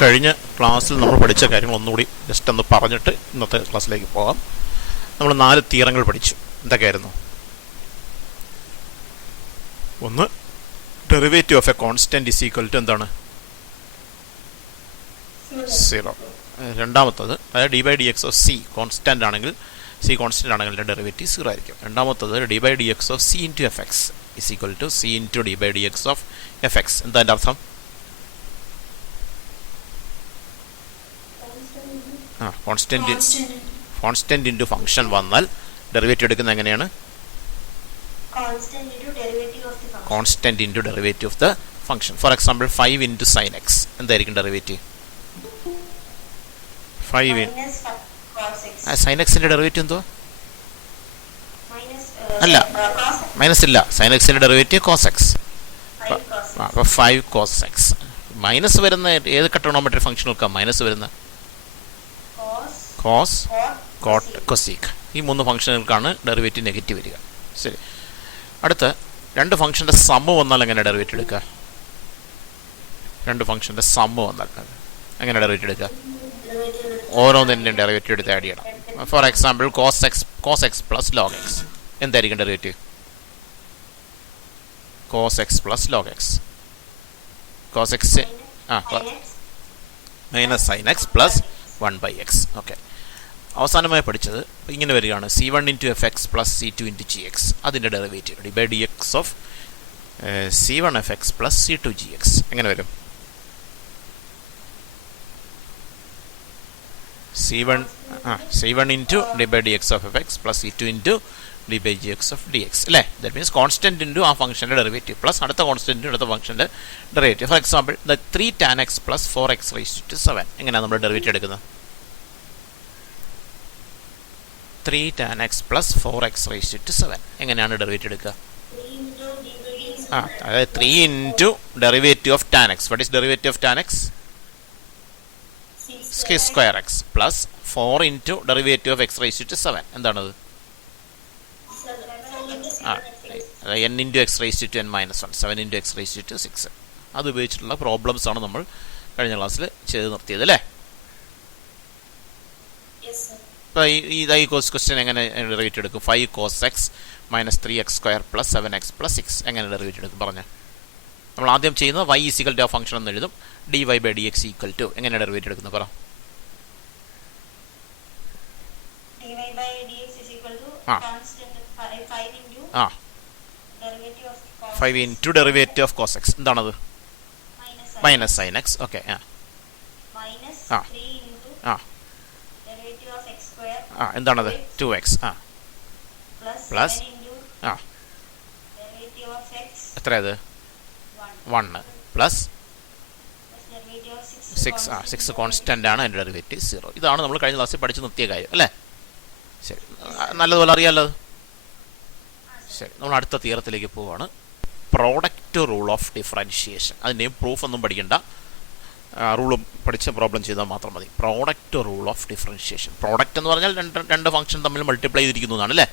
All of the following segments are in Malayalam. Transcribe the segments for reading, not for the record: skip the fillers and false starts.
കഴിഞ്ഞ ക്ലാസ്സിൽ നമ്മൾ പഠിച്ച കാര്യങ്ങൾ ഒന്നുകൂടി ജസ്റ്റ് ഒന്ന് പറഞ്ഞിട്ട് ഇന്നത്തെ ക്ലാസ്സിലേക്ക് പോകാം. നമ്മൾ 4 തിയറങ്ങൾ പഠിച്ചു. എന്തൊക്കെയായിരുന്നു? ഒന്ന്, derivative of a constant is equal to എന്താണ്? 0. രണ്ടാമത്തത്, അതായത് d by d x of c constant ആണെങ്കിൽ, സി കോൺസ്റ്റന്റ് ആണെങ്കിൽ ഡെറിവേറ്റീവ് 0 ആയിരിക്കും. രണ്ടാമത്തത്, d by d x of c into f x is equal to c into d by d x of f x. എന്താ എൻ്റെ അർത്ഥം? കോൺസ്റ്റന്റ് ഇൻറ്റു ഫംഗ്ഷൻ വന്നാൽ ഡെറിവേറ്റീവ് എടുക്കുന്നത് എങ്ങനെയാണ്? Constant into derivative of the function. For example 5 into sine X എന്തായിരിക്കും ഡെറിവേറ്റീവ്? 5 സൈൻ എക്സിന്റെ ഡെറിവേറ്റീവ് എന്തോ? അല്ല, മൈനസ് ഇല്ല. സൈൻ എക്സിന്റെ ഡെറിവേറ്റീവ് കോസ് എക്സ്. അപ്പോൾ 5 കോസ് എക്സ്. മൈനസ് വരുന്ന ഏത് ട്രിഗണോമെട്രിക് ഫംഗ്ഷനൊക്കെ മൈനസ് വരുന്ന? Cos, cot, cosec. ഈ 3 ഫംഗ്ഷനുകൾക്കാണ് ഡെറിവേറ്റീവ് നെഗറ്റീവ് വരിക. ശരി. അടുത്ത്, 2 ഫംഗ്ഷൻ്റെ സമ്മ് വന്നാൽ എങ്ങനെ ഡെറിവേറ്റീവ് എടുക്കുക? 2 ഫംഗ്ഷൻ്റെ സമ്മ് വന്നാൽ എങ്ങനെ ഡെറിവേറ്റീവ് എടുക്കുക? ഓരോന്നിൻ്റെയും ഡെറിവേറ്റീവ് എടുത്ത് ആഡ് ചെയ്യണം. For example cos x plus log x എന്തായിരിക്കും derivative? Cos x plus log x. Cos x minus sine x plus 1/x. Okay. അവസാനമായി പഠിച്ചത് ഇങ്ങനെ വരികയാണ്: c1 into f x plus c2 into g x. അതിൻ്റെ derivative d by d x of c1 f x plus c2 g x എങ്ങനെ വരും? c1 into d by d x of f x plus c2 into d by G X of d x അല്ലേ? ദാറ്റ് മീൻസ് കോൺസ്റ്റന്റ് ഇൻറ്റു ആ ഫംഗ്ഷൻ്റെ ഡെറിവേറ്റീവ് പ്ലസ് അടുത്ത കോൺസ്റ്റന്റ് അടുത്ത ഫംഗ്ഷൻ്റെ derivative. For example 3 tan x plus 4x raised to 7 എങ്ങനെയാണ് നമ്മൾ ഡെറിവേറ്റീവ് എടുക്കുന്നത്? 3 tan x plus 4x raised to 7 എങ്ങനെയാണ് ഡെറിവേറ്റീവ് എടുക്കുക? അതായത് 3 into derivative of tan x. What is derivative of tan x? Square x plus 4 into derivative of x raised to 7 എന്താണത്? n into x raised to n minus 1, 7 into x raised to 6. അത് ഉപയോഗിച്ചിട്ടുള്ള പ്രോബ്ലംസ് ആണ് നമ്മൾ കഴിഞ്ഞ ക്ലാസ്സിൽ ചെയ്ത് നിർത്തിയത് അല്ലേ? ഇപ്പോൾ ഈ ക്വസ്റ്റ്യൻ എങ്ങനെ ഡെറിവേറ്റീവ് എടുക്കും? 5 cos x minus 3x square plus 7x plus 6 എങ്ങനെ ഡെറിവേറ്റീവ് എടുക്കും പറഞ്ഞാൽ? നമ്മൾ ആദ്യം ചെയ്യുന്നത് y ഈക്വൽ ടു ആ ഫംഗ്ഷൻ എന്ന് എഴുതും. dy by dx equal to എങ്ങനെ ഡെറിവേറ്റീവ് എടുക്കുന്നത് പറ? 5 into derivative of cos x എന്താണത്? Minus sine x. ഓക്കെ. എന്താണത്? 2x plus എത്രയത്? 1 പ്ലസ് 6 കോൺസ്റ്റന്റ് ആണ് അതിൻ്റെ ഡെറിവേറ്റീവ് 0. ഇതാണ് നമ്മൾ കഴിഞ്ഞ ക്ലാസ്സിൽ പഠിച്ച് നിർത്തിയ കാര്യം അല്ലേ? ശരി, നല്ലതുപോലെ അറിയാമല്ലോ. ശരി, നമ്മൾ അടുത്ത തിയറത്തിലേക്ക് പോവുകയാണ്. Product rule of differentiation. അതിൻ്റെയും പ്രൂഫ് ഒന്നും പഠിക്കണ്ട, റൂളും പഠിച്ച പ്രോബ്ലം ചെയ്താൽ മാത്രം മതി. Product rule of differentiation. Product എന്ന് പറഞ്ഞാൽ രണ്ട് ഫംഗ്ഷൻ തമ്മിൽ മൾട്ടിപ്ലൈ ചെയ്തിരിക്കുന്നു എന്നാണ് അല്ലേ?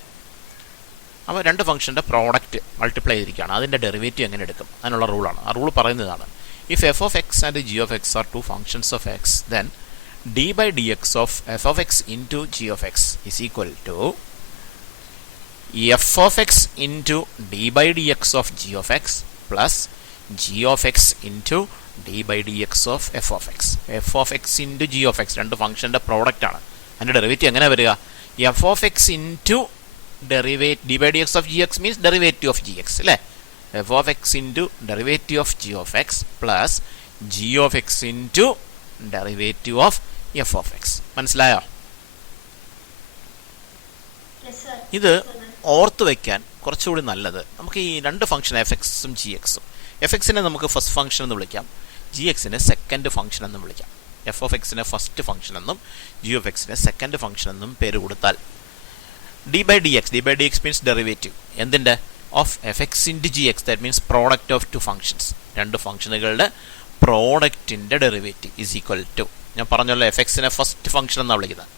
അപ്പോൾ 2 ഫംഗ്ഷൻ്റെ പ്രോഡക്റ്റ് മൾട്ടിപ്ലൈ ചെയ്തിരിക്കുകയാണ്. അതിൻ്റെ ഡെറിവേറ്റീവ് എങ്ങനെ എടുക്കും? അതിനുള്ള റൂളാണ്. ആ റൂൾ പറയുന്നതാണ്: if f of x and g of x are 2 functions of x, then d by d x of f of x into g of x is equal to f of x into d by d x of g of x plus g of x into d by d x of f of x. F of x into g of x 2 ഫംഗ്ഷൻ്റെ പ്രോഡക്റ്റ് ആണ്. അതിൻ്റെ ഡെറിവേറ്റീവ് എങ്ങനെ വരിക? F of x into d by d x of g x means derivative of g x അല്ലേ? F of x into derivative of g of x plus g of x into derivative of f of x. മനസ്സിലായോ? ഇത് ഓർത്ത് വയ്ക്കാൻ കുറച്ചുകൂടി നല്ലത് നമുക്ക് ഈ 2 ഫംഗ്ഷൻ എഫ് എക്സും ജി എക്സും. എഫ് എക്സിനെ നമുക്ക് ഫസ്റ്റ് ഫംഗ്ഷൻ എന്ന് വിളിക്കാം, ജി എക്സിനെ സെക്കൻഡ് ഫംഗ്ഷൻ എന്നും വിളിക്കാം. എഫ് ഓഫ് എക്സിനെ ഫസ്റ്റ് ഫംഗ്ഷൻ എന്നും ജി ഓഫ് എക്സിനെ സെക്കൻഡ് ഫംഗ്ഷൻ എന്നും പേര് കൊടുത്താൽ d by d x means derivative എന്തിൻ്റെ? Of f x into g x. That means product of 2 functions. 2 ഫംഗ്ഷനുകളുടെ പ്രോഡക്റ്റിൻ്റെ ഡെറിവേറ്റീവ് ഈസ് ഈക്വൽ ടു, ഞാൻ പറഞ്ഞല്ലോ എഫ് എക്സിനെ ഫസ്റ്റ് ഫംഗ്ഷൻ എന്നാണ് വിളിക്കുന്നത്,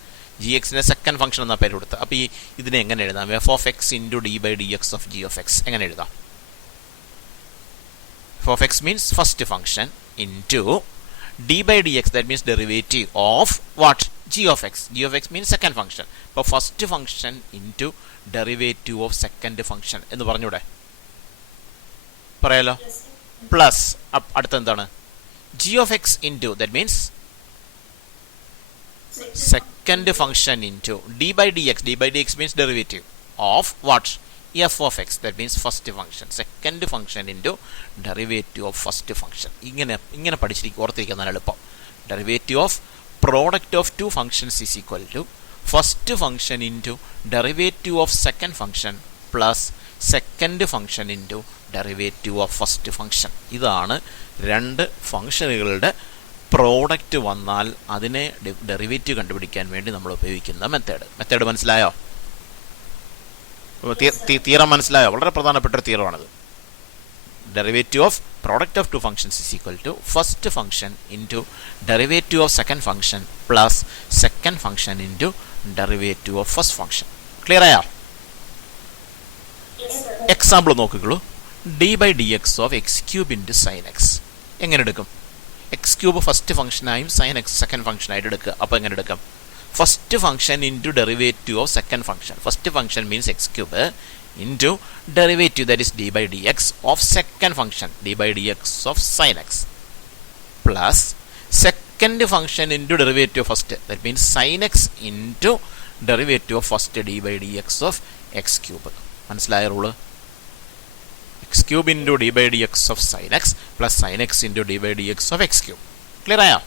ജി എക്സിനെ സെക്കൻഡ് ഫംഗ്ഷൻ എന്നാണ് പേര് കൊടുത്തത്. അപ്പോൾ ഇതിനെ എങ്ങനെ എഴുതാം? F of x into d by d x of g of x എങ്ങനെ എഴുതാം? F of x means first function into d by dx, that means derivative of what? G of x. G of x means second function. അപ്പോൾ first function into derivative of second function എന്ന് പറഞ്ഞൂടെ? പറയാലോ. പ്ലസ് അടുത്ത എന്താണ്? g of x into, that means second function into d by dx. D by dx means derivative of what? F of x, that means first function. Second function into derivative of first function. ഇങ്ങനെ പഠിച്ചിരിക്കും, ഓർത്തിരിക്കാൻ നല്ല എളുപ്പം. Derivative of product of two functions is equal to first function into derivative of second function plus second function into derivative of first function. ഇതാണ് രണ്ട് ഫംഗ്ഷനുകളുടെ പ്രോഡക്റ്റ് വന്നാൽ അതിനെ ഡെറിവേറ്റീവ് കണ്ടുപിടിക്കാൻ വേണ്ടി നമ്മൾ ഉപയോഗിക്കുന്ന മെത്തേഡ്. മനസ്സിലായോ? തിയറം മനസ്സിലായോ? വളരെ പ്രധാനപ്പെട്ട ഒരു തിയറമാണത്. Derivative of product of two functions is equal to first function into derivative of second function plus second function into derivative of first function. Clear ആയോ? എക്സാമ്പിൾ നോക്കിക്കോളൂ. D by d x of x cube into sine x. എങ്ങനെ എടുക്കും? എക്സ് ക്യൂബ് ഫസ്റ്റ് ഫംഗ്ഷനായും സൈൻ എക്സ് സെക്കൻഡ് ഫംഗ്ഷനായിട്ട് എടുക്കുക. അപ്പോൾ എങ്ങനെ എടുക്കാം? First function into derivative of second function. First function means x cube into derivative, that is d by d x of second function, d by d x of sine x plus second function into derivative of first, that means sine x into derivative of first d by d x of x cube. മനസ്സിലായ rule? x cube into d by dx of sin x plus sin x into d by dx of x cube. Clear ആയോ?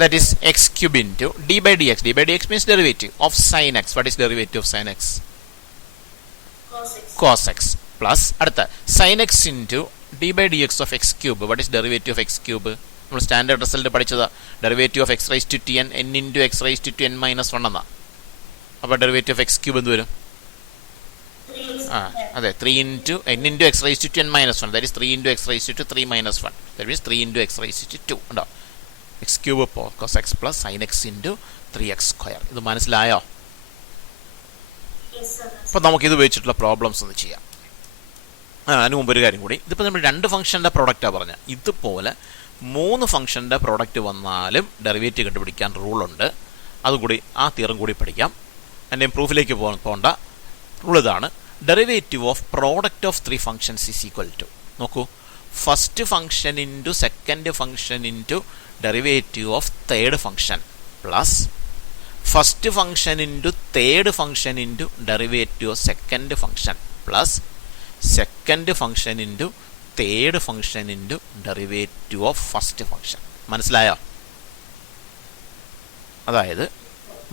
That is x cube into d by dx. d by dx means derivative of sin x. What is derivative of sin x? Cos x plus അടുത്ത sin x into d by dx of x cube. What is derivative of x cube? നമ്മൾ സ്റ്റാൻഡേർഡ് റിസൾട്ട് പഠിച്ചത് derivative of x raised to n n into x raised to n minus 1 എന്നാ. അപ്പോൾ ഡെറിവേറ്റീവ് ഓഫ് x cube എന്ത് വരും? അതെ, 3 into n into x raised to n minus 1, that is 3 into x raised to 3 minus 1, that means 3 into x raised to 2 ഉണ്ടോ? x cube cos x plus sin x into 3x square. ഇത് മനസ്സിലായോ? അപ്പോൾ നമുക്കിത് ഉപയോഗിച്ചിട്ടുള്ള പ്രോബ്ലംസ് ഒന്ന് ചെയ്യാം. അതിന് മുമ്പ് ഒരു കാര്യം കൂടി, ഇതിപ്പോൾ നമ്മൾ രണ്ട് ഫംഗ്ഷൻ്റെ പ്രോഡക്റ്റാണ് പറഞ്ഞത്. ഇതുപോലെ 3 ഫംഗ്ഷൻ്റെ പ്രോഡക്റ്റ് വന്നാലും ഡെറിവേറ്റീവ് കണ്ടുപിടിക്കാൻ റൂളുണ്ട്. അതുകൂടി ആ തിയറും കൂടി പഠിക്കാം. എൻ്റെ പ്രൂഫിലേക്ക് പോകണ്ട. റൂൾ ഇതാണ്: derivative of product of 3 functions is equal to, നോക്കൂ, first function into second function into derivative of third function plus first function into third function into derivative of second function plus second function into third function into derivative of first function. മനസ്സിലായോ? അതായത്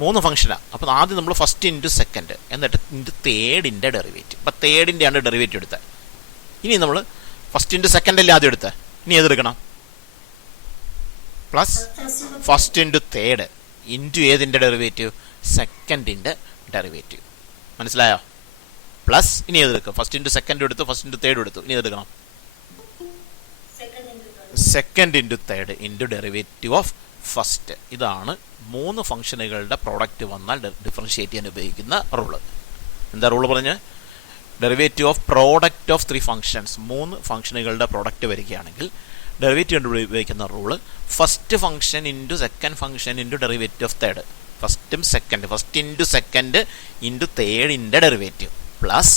3 ഫംഗ്ഷനാണ്. അപ്പോൾ ആദ്യം നമ്മൾ ഫസ്റ്റ് ഇൻറ്റു സെക്കൻഡ്, എന്നിട്ട് ഇൻറ്റു തേർഡിൻ്റെ ഡെറിവേറ്റീവ്. അപ്പോൾ തേർഡിൻ്റെയാണ് ഡെറിവേറ്റീവ് എടുത്തത്. ഇനി നമ്മൾ ഫസ്റ്റ് ഇൻറ്റു സെക്കൻഡല്ലേ ആദ്യം എടുത്തത്, ഇനി ഏതെടുക്കണം? Plus first into third into ഏതിൻ്റെ ഡെറിവേറ്റീവ്? സെക്കൻഡിൻ്റെ ഡെറിവേറ്റീവ്. മനസ്സിലായോ? പ്ലസ് ഇനി ഏതെടുക്കും? ഫസ്റ്റ് ഇൻറ്റു സെക്കൻഡ് എടുത്തു, ഫസ്റ്റ് ഇൻറ്റു തേർഡ് എടുത്തു, ഇനി ഏതെടുക്കണം? Second into third into derivative of first. ഇതാണ് 3 ഫംഗ്ഷനുകളുടെ പ്രോഡക്റ്റ് വന്നാൽ ഡിഫറൻഷിയേറ്റ് ചെയ്യാൻ ഉപയോഗിക്കുന്ന റൂള്. എന്താ റൂള് പറഞ്ഞ്? Derivative of product of 3 functions, 3 ഫംഗ്ഷനുകളുടെ പ്രോഡക്റ്റ് വരികയാണെങ്കിൽ ഡെറിവേറ്റീവ് കൊണ്ട് ഉപയോഗിക്കുന്ന rule first function into second function into derivative of third. ഫസ്റ്റും second, first into second into തേർഡിൻ്റെ ഡെറിവേറ്റീവ് പ്ലസ്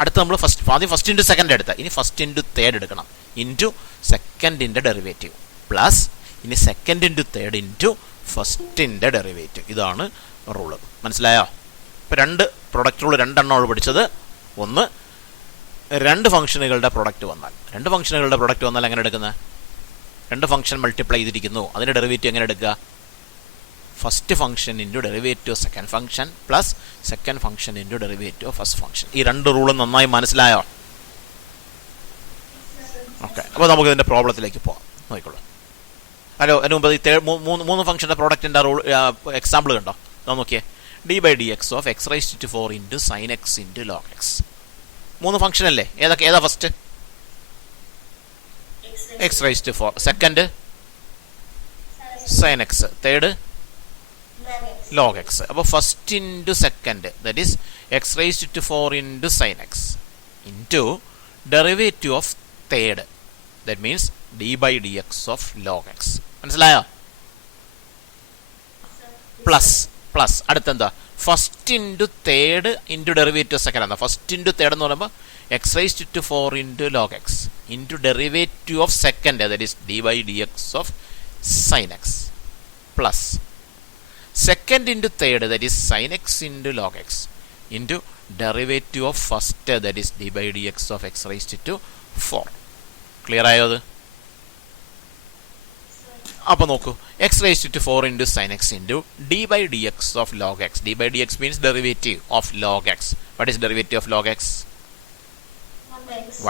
അടുത്ത് നമ്മൾ ആദ്യം ഫസ്റ്റ് ഇൻറ്റു സെക്കൻഡ് എടുത്താൽ ഇനി ഫസ്റ്റ് ഇൻറ്റു തേർഡ് എടുക്കണം ഇൻറ്റു സെക്കൻഡിൻ്റെ ഡെറിവേറ്റീവ് പ്ലസ് ഇനി സെക്കൻഡ് ഇൻറ്റു തേർഡ് ഇൻറ്റു ഫസ്റ്റിൻ്റെ ഡെറിവേറ്റീവ്. ഇതാണ് റൂള്. മനസ്സിലായോ? ഇപ്പോൾ 2 പ്രൊഡക്റ്റ് റൂൾ 2 എണ്ണമാണ് പഠിച്ചത്. ഒന്ന്, 2 ഫംഗ്ഷനുകളുടെ പ്രൊഡക്റ്റ് വന്നാൽ, 2 ഫംഗ്ഷനുകളുടെ പ്രൊഡക്റ്റ് വന്നാൽ എങ്ങനെ എടുക്കുന്നത്? 2 ഫംഗ്ഷൻ മൾട്ടിപ്ലൈ ചെയ്തിരിക്കുന്നു, അതിൻ്റെ ഡെറിവേറ്റീവ് എങ്ങനെ എടുക്കുക? First function into derivative second function plus second function into derivative first function. ഈ 2 റൂളും നന്നായി മനസ്സിലായോ? ഓക്കെ, അപ്പോൾ നമുക്ക് ഇതിൻ്റെ പ്രോബ്ലത്തിലേക്ക് പോകാം. നോക്കിക്കോളൂ. ഹലോ, അതിന് മുമ്പ് ഈ 3 ഫംഗ്ഷൻ്റെ പ്രോഡക്റ്റിൻ്റെ റൂൾ എക്സാമ്പിൾ കണ്ടോ? നോക്കിയേ. D by d x of x raised to 4 into sine x into log x. 3 function അല്ലേ? ഏതാ first? X raised to 4, second sine x, third log x. അപ്പോൾ first into second, that is x raised to 4 into sine x into derivative of third, that means d by d x of log x. മനസ്സിലായോ? പ്ലസ് പ്ലസ് അടുത്തെന്താ, first into third into derivative second. എന്താ ഫസ്റ്റ് ഇൻറ്റു തേർഡ് എന്ന് പറയുമ്പോൾ x raise to 4 into log x into derivative of second, that is d by d x of sine x, plus second into third, that is sine x into log x into derivative of first, that is d by d x of x raise to 4. Clear ആയോ അത്? അപ്പോൾ നോക്കൂ, x raise to 4 into sine x into d by d x of log x. D by d x means derivative of log x. What is derivative of log x?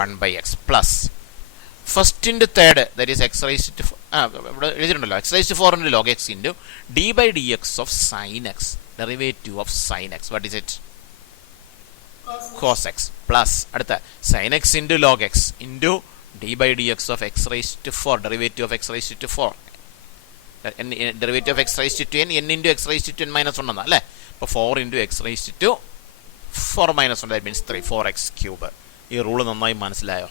1 by x plus first into third, that is x raise to ഇവിടെ എഴുതിയിട്ടുണ്ടല്ലോ, x raise to 4 into log x into d by d x of sine x, derivative of sine x. What is it? Cos x plus അടുത്ത sine x into log x into d by d x of x raise to 4, derivative of x raise to 4, derivative of x raise to n into x raise to n minus 1 എന്നാ അല്ലേ? അപ്പോൾ 4 into x raise to 4 minus 1, that means 3, 4x cube. ഈ റൂള് നന്നായി മനസ്സിലായോ?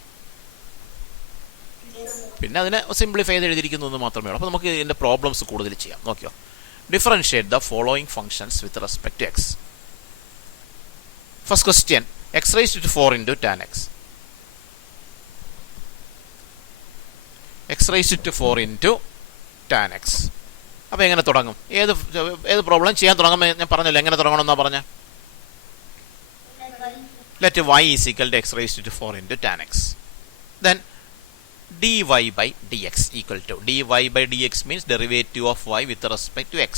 പിന്നെ അതിനെ സിംപ്ലിഫൈ ചെയ്ത് എഴുതിയിരിക്കുന്നു എന്ന് മാത്രമേ ഉള്ളൂ. അപ്പോൾ നമുക്ക് ഇതിൻ്റെ പ്രോബ്ലംസ് കൂടുതൽ ചെയ്യാം. നോക്കിയോ, differentiate the following functions with respect to x. First question, x raise to 4 into tan x. X raise to 4 into tan x. അപ്പോൾ എങ്ങനെ തുടങ്ങും? ഏത് പ്രോബ്ലം ചെയ്യാൻ തുടങ്ങുമ്പോൾ ഞാൻ പറഞ്ഞല്ലോ എങ്ങനെ തുടങ്ങണമെന്നാണ് പറഞ്ഞത്. Let y is equal to x raised to 4 into tan x. Then dy by dx equal to, dy by dx means derivative of y with respect to x.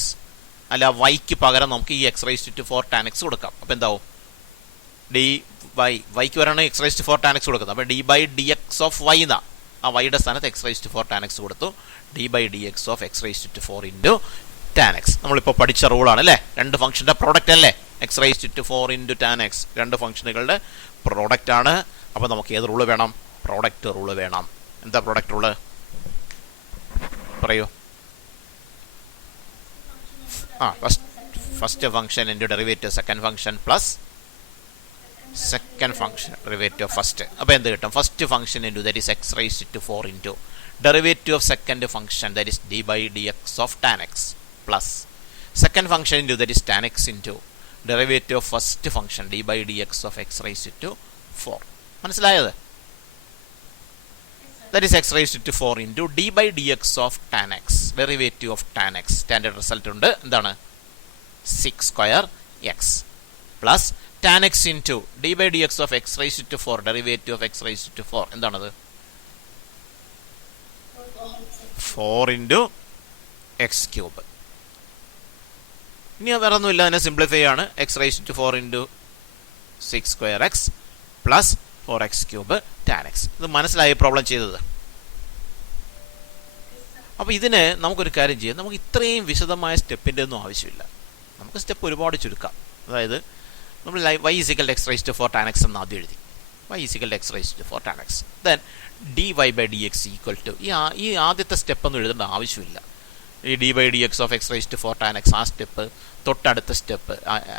അല്ല, yക്ക് പകരം നമുക്ക് ഈ x raised to 4 tan x കൊടുക്കാം. അപ്പോൾ എന്താവും? dy yക്ക് വരാണ് x raised to 4 tan x കൊടുക്കുന്നത്. അപ്പോൾ d by dx of y എന്നാ, ആ വൈയുടെ സ്ഥാനത്ത് x raised to 4 tan x കൊടുത്തു. d by dx of x raised to 4 into tan x. നമ്മളിപ്പോൾ പഠിച്ച റൂളാണ് അല്ലേ? രണ്ട് ഫംഗ്ഷൻ്റെ പ്രോഡക്റ്റ് അല്ലേ? X raise to 4 into tan x, രണ്ട് ഫംഗ്ഷനുകളുടെ പ്രോഡക്റ്റ് ആണ്. അപ്പോൾ നമുക്ക് ഏത് റൂള് വേണം? പ്രോഡക്റ്റ് റൂള് വേണം. എന്താ പ്രോഡക്റ്റ് റൂള്? പറയൂ. First function into derivative second function plus second function derivative first. അപ്പോൾ എന്ത് കിട്ടും? First function into that is x raise to 4 into derivative of second function, that is d by d x of tan x plus second function into that is tan x into derivative of first function d by d x of x raise to 4. മനസ്സിലായത്? That is x raise to 4 into d by d x of tan x, derivative of tan x. Standard result ഉണ്ട്, എന്താണ്? 6 square x plus tan x into d by d x of x raise to 4, derivative of x raise to 4, എന്താണത്? 4 ഇൻറ്റു എക്സ് ക്യൂബ്. ഇനി വേറെ ഒന്നുമില്ല, അതിനെ സിംപ്ലിഫൈ ആണ്. X raise to 4 into 6 square x plus 4x cube tan x. ഇത് മനസ്സിലായി പ്രോബ്ലം ചെയ്തത്? അപ്പോൾ ഇതിന് നമുക്കൊരു കാര്യം ചെയ്യാം, നമുക്ക് ഇത്രയും വിശദമായ സ്റ്റെപ്പിൻ്റെ ഒന്നും ആവശ്യമില്ല. നമുക്ക് സ്റ്റെപ്പ് ഒരുപാട് ചുരുക്കാം. അതായത് നമ്മൾ y equal x raise to 4 tan x എന്ന് ആദ്യം എഴുതി. y equal x raise to 4 tan x. Then dy by d x equal to, ഈ ആദ്യത്തെ സ്റ്റെപ്പൊന്നും എഴുതേണ്ട ആവശ്യമില്ല. ഈ d by d x of x raise to 4 tan x, ആ സ്റ്റെപ്പ്, തൊട്ടടുത്ത സ്റ്റെപ്പ്,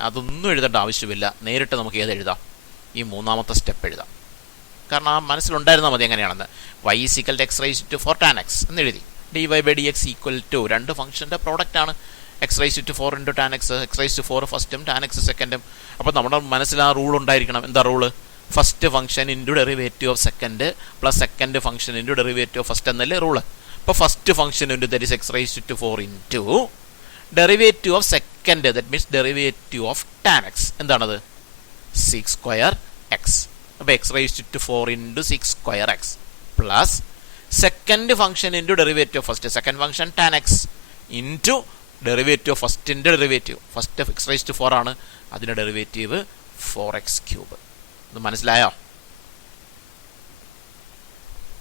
അതൊന്നും എഴുതേണ്ട ആവശ്യമില്ല. നേരിട്ട് നമുക്ക് ഏത് എഴുതാം? ഈ മൂന്നാമത്തെ സ്റ്റെപ്പ് എഴുതാം. കാരണം ആ മനസ്സിലുണ്ടായിരുന്നാൽ മതി എങ്ങനെയാണെന്ന്. y equal x raise to 4 tan x എന്ന് എഴുതി. D y by d x equal to, രണ്ട് ഫംഗ്ഷൻ്റെ പ്രോഡക്റ്റ് ആണ്. X raise to 4 into tan x, x raise to 4 ഫസ്റ്റും ടാൻ എക്സ് സെക്കൻഡും. അപ്പോൾ നമ്മുടെ മനസ്സിൽ ആ റൂൾ ഉണ്ടായിരിക്കണം. എന്താ rule? First function into derivative of second plus second function into derivative of first എന്നല്ലേ റൂള്. അപ്പോൾ first function into that is x raise to 4 into derivative of second, that means derivative of tan x, എന്താണത്? 6 സ്ക്വയർ എക്സ്. അപ്പോൾ x raise to 4 into 6 square x plus second function into derivative of first, second function tan x into derivative of ഫസ്റ്റിൻ്റെ derivative, first x raise to 4 ആണ്, അതിൻ്റെ ഡെറിവേറ്റീവ് 4x ക്യൂബ്. ഇത് മനസ്സിലായോ?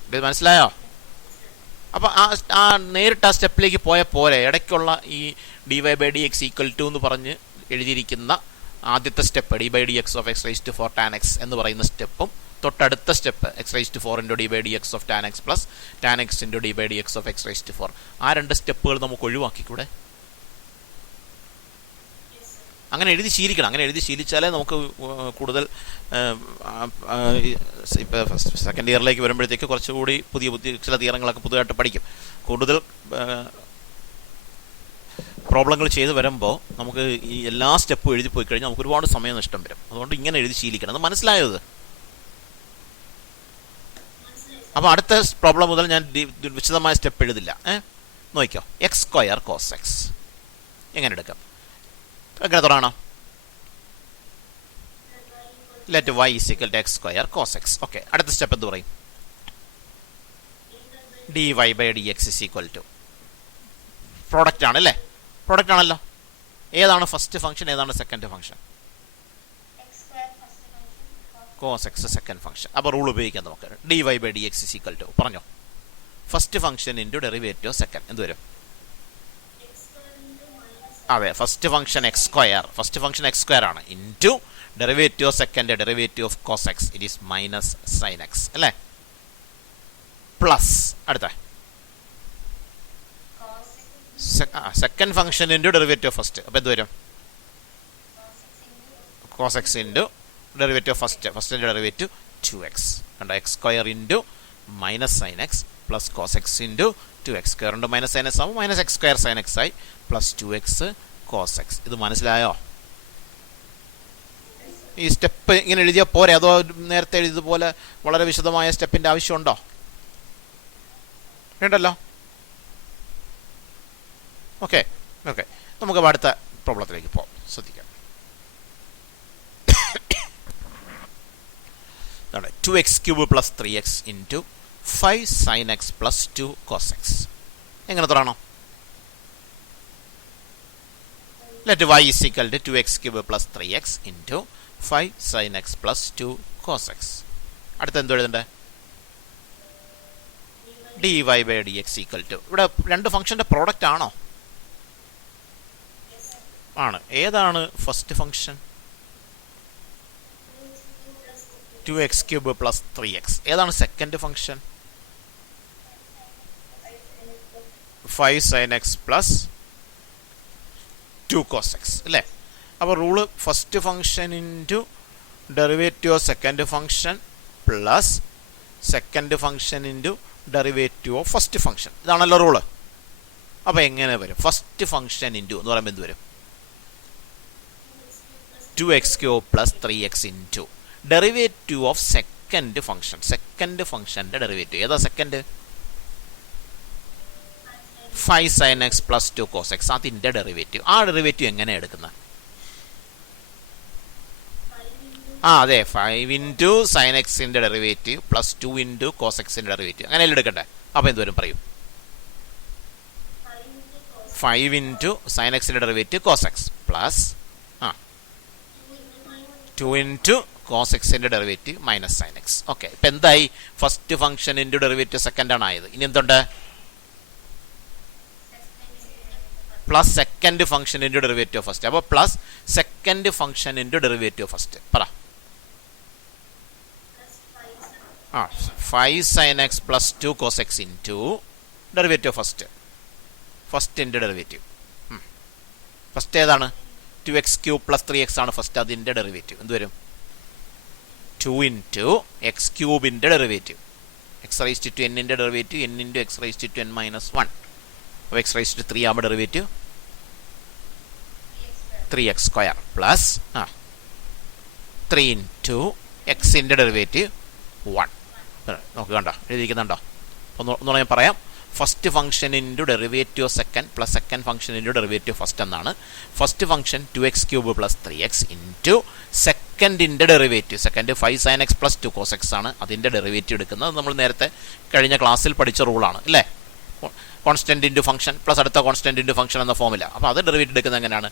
ഇത് മനസ്സിലായോ? അപ്പോൾ ആ നേരിട്ട് ആ സ്റ്റെപ്പിലേക്ക് പോയ പോലെ ഇടയ്ക്കുള്ള ഈ d y by d x equal to എന്ന് പറഞ്ഞ് എഴുതിയിരിക്കുന്ന ആദ്യത്തെ step d by d x of x raise to 4 tan x എന്ന് പറയുന്ന സ്റ്റെപ്പും തൊട്ടടുത്ത step x raise to 4 into d by d x of tan x plus tan x into d by d x of x raise to 4, ആ രണ്ട് സ്റ്റെപ്പുകൾ നമുക്ക് ഒഴിവാക്കിക്കൂടെ? അങ്ങനെ എഴുതി ശീലിക്കണം. അങ്ങനെ എഴുതി ശീലിച്ചാലേ നമുക്ക് കൂടുതൽ ഇപ്പോൾ സെക്കൻഡ് ഇയറിലേക്ക് വരുമ്പോഴത്തേക്ക് കുറച്ചുകൂടി പുതിയ ചില തിയറങ്ങളൊക്കെ പുതുതായിട്ട് പഠിക്കും. കൂടുതൽ പ്രോബ്ലങ്ങൾ ചെയ്ത് വരുമ്പോൾ നമുക്ക് ഈ എല്ലാ സ്റ്റെപ്പും എഴുതി പോയി കഴിഞ്ഞാൽ നമുക്ക് ഒരുപാട് സമയം നഷ്ടം വരും. അതുകൊണ്ട് ഇങ്ങനെ എഴുതി ശീലിക്കണം. അത് മനസ്സിലായത്? അപ്പോൾ അടുത്ത പ്രോബ്ലം മുതൽ ഞാൻ വിശദമായ സ്റ്റെപ്പ് എഴുതില്ല. നോക്കിക്കോ, എക്സ് സ്ക്വയർ കോസ് എക്സ് എങ്ങനെ എടുക്കാം? എങ്ങനെ തുടങ്ങണം? Let y is equal to x square cos x. Okay, അടുത്ത സ്റ്റെപ്പ് എന്ത് പറയും? dy by d x is equal to product ആണ് അല്ലേ? പ്രോഡക്റ്റ് ആണല്ലോ. ഏതാണ് ഫസ്റ്റ് ഫംഗ്ഷൻ, ഏതാണ് second function? Cos x second function. അപ്പോൾ റൂൾ ഉപയോഗിക്കാം നമുക്ക്. dy by d x is equal to പറഞ്ഞോ, first function into derivative second എന്ത് വരും? അതെ, first function x square, first function x square ആണ്, into derivative second derivative of cos x, it is minus sine x അല്ലേ? പ്ലസ് അടുത്ത second function into derivative first. അപ്പോൾ എന്ത് വരും? കോസ് എക്സ് ഇൻറ്റു ഡെറിവേറ്റീവ് ഫസ്റ്റിൻ്റെ ഡെറിവേറ്റീവ് 2x. കണ്ടോ, x square into minus sine x plus cos x into 2x square into minus sine x ആവും minus x square sine x ആയി പ്ലസ് 2x കോസ് എക്സ്. ഇത് മനസ്സിലായോ? ഈ സ്റ്റെപ്പ് ഇങ്ങനെ എഴുതിയാൽ പോരെ, അതോ നേരത്തെ എഴുതിയതുപോലെ വളരെ വിശദമായ സ്റ്റെപ്പിൻ്റെ ആവശ്യമുണ്ടോ? വേണ്ടല്ലോ. ഓക്കെ ഓക്കെ, നമുക്ക് അടുത്ത പ്രോബ്ലത്തിലേക്ക് പോകാം. ശ്രദ്ധിക്കാം. 2x cube plus 3x into 5 sin x plus 2 cos x. എങ്ങനെ തുടങ്ങണം? Let y is equal to 2x cube plus 3x into 5 sin x plus 2 cos x. അടുത്ത എന്ത് എഴുതണ്ടേ? dy by d x equal to, ഇവിടെ രണ്ട് ഫംഗ്ഷൻ്റെ പ്രോഡക്റ്റ് ആണോ? ആണ്. ഏതാണ് first function? 2x cube plus 3x. ഏതാണ് second function? 5 sin x plus 2 cos x അല്ലേ? അപ്പോൾ rule first function into derivative of second function plus second function into derivative of first function. ഇതാണല്ലോ റൂള്. അപ്പോൾ എങ്ങനെ വരും? ഫസ്റ്റ് ഫംഗ്ഷൻ ഇൻറ്റു എന്ന് പറയുമ്പോൾ എന്ത് വരും? 2x cube plus 3x into derivative of second function. Second ഫംഗ്ഷൻ്റെ ഡെറിവേറ്റീവ് ഏതാ? Second 5 sin x plus 2 cos x. അതിൻ്റെ ഡെറിവേറ്റീവ്. ആ ഡെറിവേറ്റീവ് എങ്ങനെയാണ് എടുക്കുന്നത്? അതെ, 5 ഇൻറ്റു സൈൻ എക്സിൻ്റെ ഡെറിവേറ്റീവ് പ്ലസ് 2 ഇൻറ്റു കോസ് എക്സിൻ്റെ ഡെറിവേറ്റീവ്. അങ്ങനെയല്ലേ എടുക്കണ്ടേ? അപ്പോൾ എന്ത് വരും പറയും? 5 ഇൻറ്റു സൈൻ എക്സിൻ്റെ derivative cos x plus 2 into cos എക്സിൻ്റെ derivative minus sine x. Okay, ഇപ്പം എന്തായി? ഫസ്റ്റ് ഫംഗ്ഷൻ ഇൻറ്റു ഡെറിവേറ്റീവ് സെക്കൻഡാണ് ആയത്. ഇനി എന്തുണ്ട്? Plus second function into derivative first. അപ്പോൾ plus second function into derivative first പറ. 5 sin x plus 2 cos x into derivative first into derivative. First ഏതാണ്? 2x ക്യൂബ് പ്ലസ് 3x ആണ് ഫസ്റ്റ്. അതിൻ്റെ ഡെറിവേറ്റീവ് എന്ത് വരും? 2 ഇൻറ്റു എക്സ് ക്യൂബിൻ്റെ ഡെറിവേറ്റീവ്, എക്സ് റൈസ് ടു എന്നിൻ്റെ derivative n into x raise to n minus 1. അപ്പോൾ എക്സ് റൈസ് ടു 3 ആകുമ്പോൾ derivative 3x square plus 3 into എക്സിൻ്റെ ഡെറിവേറ്റീവ് 1. നോക്ക്, കണ്ടോ എഴുതിയിരിക്കുന്നുണ്ടോ? ഒന്നുകൂടെ ഞാൻ പറയാം. First function into derivative second plus second function into derivative first എന്നാണ്. First function 2x cube plus 3x into സെക്കൻഡിൻ്റെ derivative. Second 5 sin x plus 2 cos x ആണ്. അതിൻ്റെ ഡെറിവേറ്റീവ് എടുക്കുന്നത് നമ്മൾ നേരത്തെ കഴിഞ്ഞ ക്ലാസ്സിൽ പഠിച്ച റൂളാണ് അല്ലേ? കോൺസ്റ്റൻറ്റ് ഇൻറ്റു ഫംഗ്ഷൻ പ്ലസ് അടുത്ത കോൺസ്റ്റൻറ്റ് ഇൻറ്റു ഫംഗ്ഷൻ എന്ന ഫോമില്ല. അപ്പോൾ അത് ഡെറിവേറ്റീവ് എടുക്കുന്നത് എങ്ങനെയാണ്?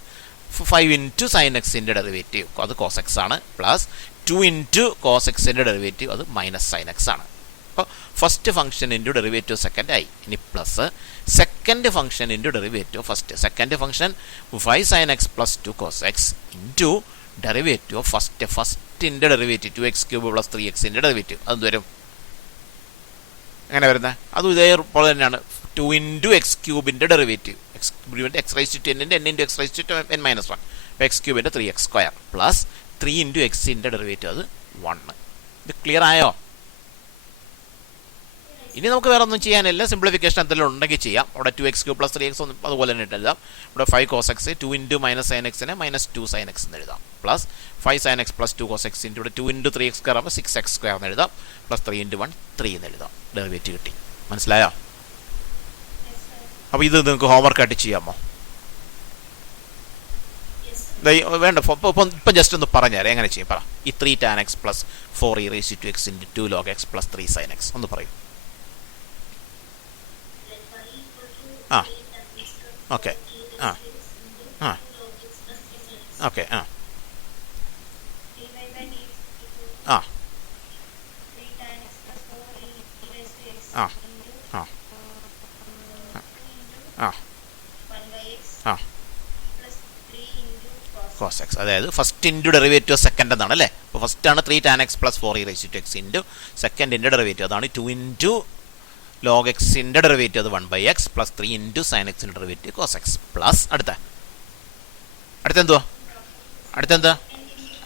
5 ഇൻറ്റു സൈൻ എക്സിൻ്റെ ഡെറിവേറ്റീവ് അത് കോസ് എക്സ് ആണ് പ്ലസ് 2 ഇൻറ്റു കോസ് എക്സിൻ്റെ ഡെറിവേറ്റീവ് അത് മൈനസ് സൈൻ എക്സ് ആണ്. അപ്പോൾ first function into derivative second ആയി. ഇനി plus second function into derivative first. Second function 5 sin x plus 2 cos x into derivative ഫസ്റ്റിൻ്റെ derivative 2x cube plus 3xൻ്റെ derivative. അതെന്ത് വരും? എങ്ങനെ വരുന്നത്? അതും ഇതേപോലെ തന്നെയാണ്. 2 ഇൻറ്റു എക്സ് ക്യൂബിൻ്റെ ഡെറിവേറ്റീവ്, x ക്യൂബിൻ്റെ എക്സ് റൈസ് ടു ടെന്നിൻ്റെ n into x raise to n minus 1 x ക്യൂബിൻ്റെ 3x സ്ക്വയർ പ്ലസ് 3 ഇൻറ്റു എക്സിൻ്റെ ഡെറിവേറ്റീവ് അത് 1. ഇത് ക്ലിയർ ആയോ? ഇനി നമുക്ക് വേറെ ഒന്നും ചെയ്യാനില്ല. സിംപ്ലിഫിക്കേഷൻ എന്തെങ്കിലും ഉണ്ടെങ്കിൽ ചെയ്യാം. അവിടെ 2x ക്യൂബ് പ്ലസ് 3x ഒന്നും അതുപോലെ തന്നെ എഴുതാം. ഇവിടെ 5 cos x 2 into minus sine എക്സിനെ മൈനസ് 2 സൈൻ എക്സ് എന്ന് എഴുതാം. Plus 5 sine x plus 2 cos x into ഇവിടെ 2 ഇൻറ്റു 3x സ്ക്വയർ ആകുമ്പോൾ 6x സ്ക്വയർ എന്ന് എഴുതാം. പ്ലസ് 3 ഇൻറ്റു 1 3 എന്ന് എഴുതാം. ഡെറിവേറ്റീവ് കിട്ടി. മനസ്സിലായോ? അപ്പോൾ ഇത് നിങ്ങൾക്ക് ഹോംവർക്ക് ആയിട്ട് ചെയ്യാമോ? വേണ്ട, ഇപ്പം ജസ്റ്റ് ഒന്ന് പറഞ്ഞുതരാം എങ്ങനെ ചെയ്യും. പറ. ഈ 3 tan x plus 4 e raised to x into 2 log x plus 3 sin x ഒന്ന് പറയൂ. ആ ഓക്കെ ആ ആ ഓക്കെ ആ ആ ആ ആ ആ ആ cos x, അതായത് ഫസ്റ്റ് ഇൻറ്റു ഡെറിവേറ്റീവ് സെക്കൻഡ് എന്നാണ് അല്ലേ. അപ്പോൾ ഫസ്റ്റ് ആണ് 3 tan x plus 4 e raised to x into സെക്കൻഡിൻ്റെ ഡെറിവേറ്റീവ് അതാണ് 2 ഇൻറ്റു log എക്സിൻ്റെ ഡെറിവേറ്റീവ് അത് 1/x പ്ലസ് 3 ഇൻറ്റു സൈൻ എക്സിൻ്റെ ഡെറിവേറ്റീവ് cos x പ്ലസ് അടുത്തെന്തുവാ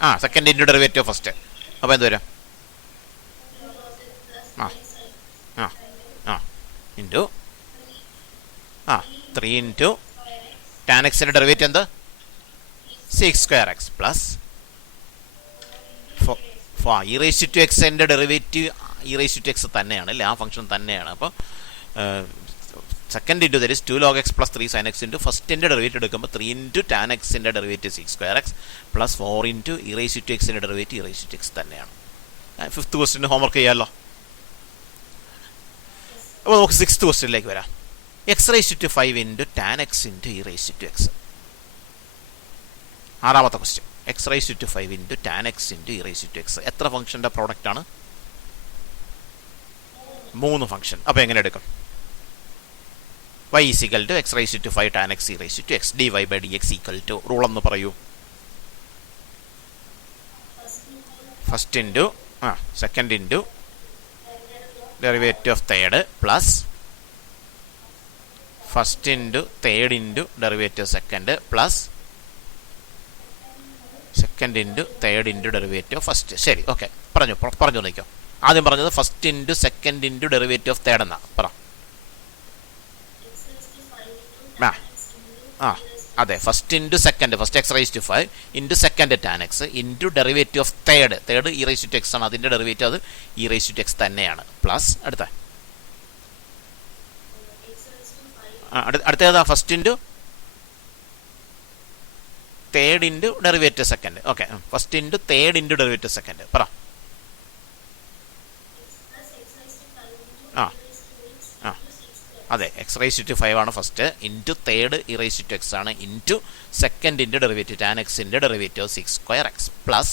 ആ സെക്കൻഡ് ഇൻറ്റു ഡെറിവേറ്റീവ് ഫസ്റ്റ്. അപ്പോൾ എന്ത് വരും? ആ ആ ആ ഇൻറ്റു 3 ഇൻറ്റു tan എക്സിൻ്റെ ഡെറിവേറ്റീവ് എന്ത് 6 square x plus e raise to എക്സിൻ്റെ derivative e raise to x തന്നെയാണ് അല്ലേ, ആ ഫംഗ്ഷൻ തന്നെയാണ്. അപ്പോൾ second into that is 2 log x plus 3 sine x into ഫസ്റ്റിൻ്റെ ഡെറിവേറ്റീവ് എടുക്കുമ്പോൾ 3 ഇൻറ്റു ടാൻ എക്സിൻ്റെ derivative 6 square x plus 4 into e raise to എക്സിൻ്റെ derivative e raise to x തന്നെയാണ്. 5th ക്വസ്റ്റ്യൻ ഹോംവർക്ക് ചെയ്യാമല്ലോ. അപ്പോൾ നമുക്ക് 6th ക്വസ്റ്റ്യനിലേക്ക് വരാം. X raise to 5 into tan x into e raise to x. 6ാമത്തെ question. X raise to 5 into tan x into e raise to x എത്ര ഫംഗ്ഷൻ്റെ പ്രോഡക്റ്റ് ആണ്? 3 ഫംഗ്ഷൻ. അപ്പോൾ എങ്ങനെ എടുക്കും? y equal to x raise to 5 tan x e raise to x dy by dx equal to rule എന്ന് പറയൂ. First into second into derivative of third plus first into third into derivative second plus second into third into derivative first. ശരി, ഓക്കെ, പറഞ്ഞു നിൽക്കാം. ആദ്യം പറഞ്ഞത് first into second into derivative of third എന്നാ പറ. അതെ, first into second, first x raise to 5 into second tan x into derivative of third e raise to x ആണ്, അതിൻ്റെ ഡെറിവേറ്റീവ് അത് ഇ റൈസ് ടു എക്സ് തന്നെയാണ്. പ്ലസ് അടുത്തേതാ first into third into derivative second. Okay, first into third into derivative second പറ. അതെ, എക്സ് റൈസ് ടു 5 ആണ് first into third e raise to x ആണ് into second into derivative tan എക്സിൻ്റെ ഡെറിവേറ്റീവ് 6 സ്ക്വയർ എക്സ് പ്ലസ്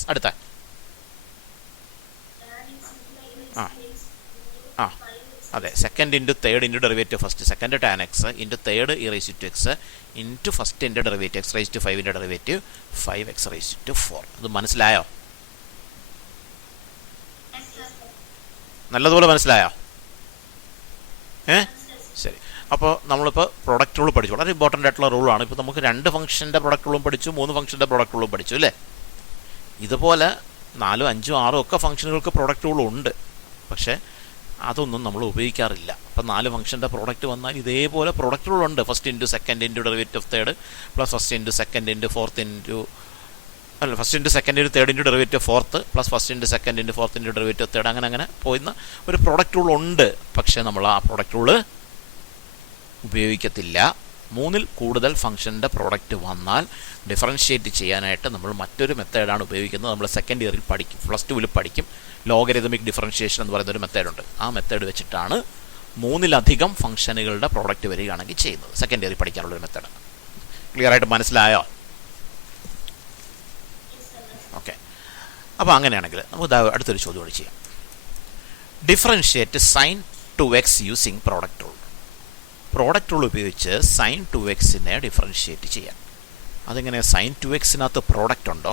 അതെ, second into third into derivative first second tan x into third e raise to x into ഫസ്റ്റിൻ്റെ ഡെറിവേറ്റീവ് എക്സ് റൈസ് ടു 5ൻ്റെ ഡെറിവേറ്റീവ് 5 എക്സ് റൈസ് ടു 4. ഇത് മനസ്സിലായോ? നല്ലതുപോലെ മനസ്സിലായോ? ശരി. അപ്പോൾ നമ്മളിപ്പോൾ പ്രൊഡക്റ്റ് റൂൾ പഠിച്ചു. വളരെ ഇമ്പോർട്ടൻ്റ് ആയിട്ടുള്ള റൂളാണ്. ഇപ്പോൾ നമുക്ക് 2 ഫംഗ്ഷൻ്റെ പ്രൊഡക്റ്റ് റൂളും പഠിച്ചു, 3 ഫംഗ്ഷൻ്റെ പ്രൊഡക്റ്റ് റൂളും പഠിച്ചു അല്ലേ. ഇതുപോലെ 4, 5, 6 ഒക്കെ ഫംഗ്ഷനുകൾക്ക് പ്രൊഡക്റ്റ് റൂളും ഉണ്ട്. പക്ഷേ അതൊന്നും നമ്മൾ ഉപയോഗിക്കാറില്ല. അപ്പോൾ 4 ഫംഗ്ഷൻ്റെ പ്രോഡക്റ്റ് വന്നാൽ ഇതേപോലെ പ്രൊഡക്റ്റ് റൂൾ ഉണ്ട്. First into second into derivative of third plus first into second into fourth into first into second into third into derivative fourth plus first into second into fourth into derivative third അങ്ങനെ പോയിരുന്ന ഒരു പ്രൊഡക്റ്റ് റൂൾ ഉണ്ട്. പക്ഷേ നമ്മൾ ആ പ്രൊഡക്റ്റ് റൂള് ഉപയോഗിക്കത്തില്ല. 3ൽ കൂടുതൽ ഫംഗ്ഷൻ്റെ പ്രോഡക്റ്റ് വന്നാൽ ഡിഫറൻഷ്യേറ്റ് ചെയ്യാനായിട്ട് നമ്മൾ മറ്റൊരു മെത്തേഡാണ് ഉപയോഗിക്കുന്നത്. നമ്മൾ സെക്കൻഡ് ഇയറിൽ പഠിക്കും, +2-ൽ പഠിക്കും. ലോഗരിതമിക് ഡിഫറൻഷ്യേഷൻ എന്ന് പറയുന്നൊരു മെത്തേഡുണ്ട്. ആ മെത്തേഡ് വെച്ചിട്ടാണ് 3ലധികം ഫംഗ്ഷനുകളുടെ പ്രോഡക്റ്റ് വരികയാണെങ്കിൽ ചെയ്യുന്നത്. സെക്കൻഡ് ഇയറിൽ പഠിക്കാനുള്ളൊരു മെത്തേഡ്. ക്ലിയർ ആയിട്ട് മനസ്സിലായോ? ഓക്കെ. അപ്പോൾ അങ്ങനെയാണെങ്കിൽ നമുക്ക് അടുത്തൊരു ചോദ്യം കൂടി ചെയ്യാം. Differentiate sin 2x using product rule. Product rule ഉപയോഗിച്ച് sin 2xനെ ഡിഫറൻഷ്യേറ്റ് ചെയ്യാം. അതെങ്ങനെ? sin 2xനകത്ത് പ്രോഡക്റ്റ് ഉണ്ടോ?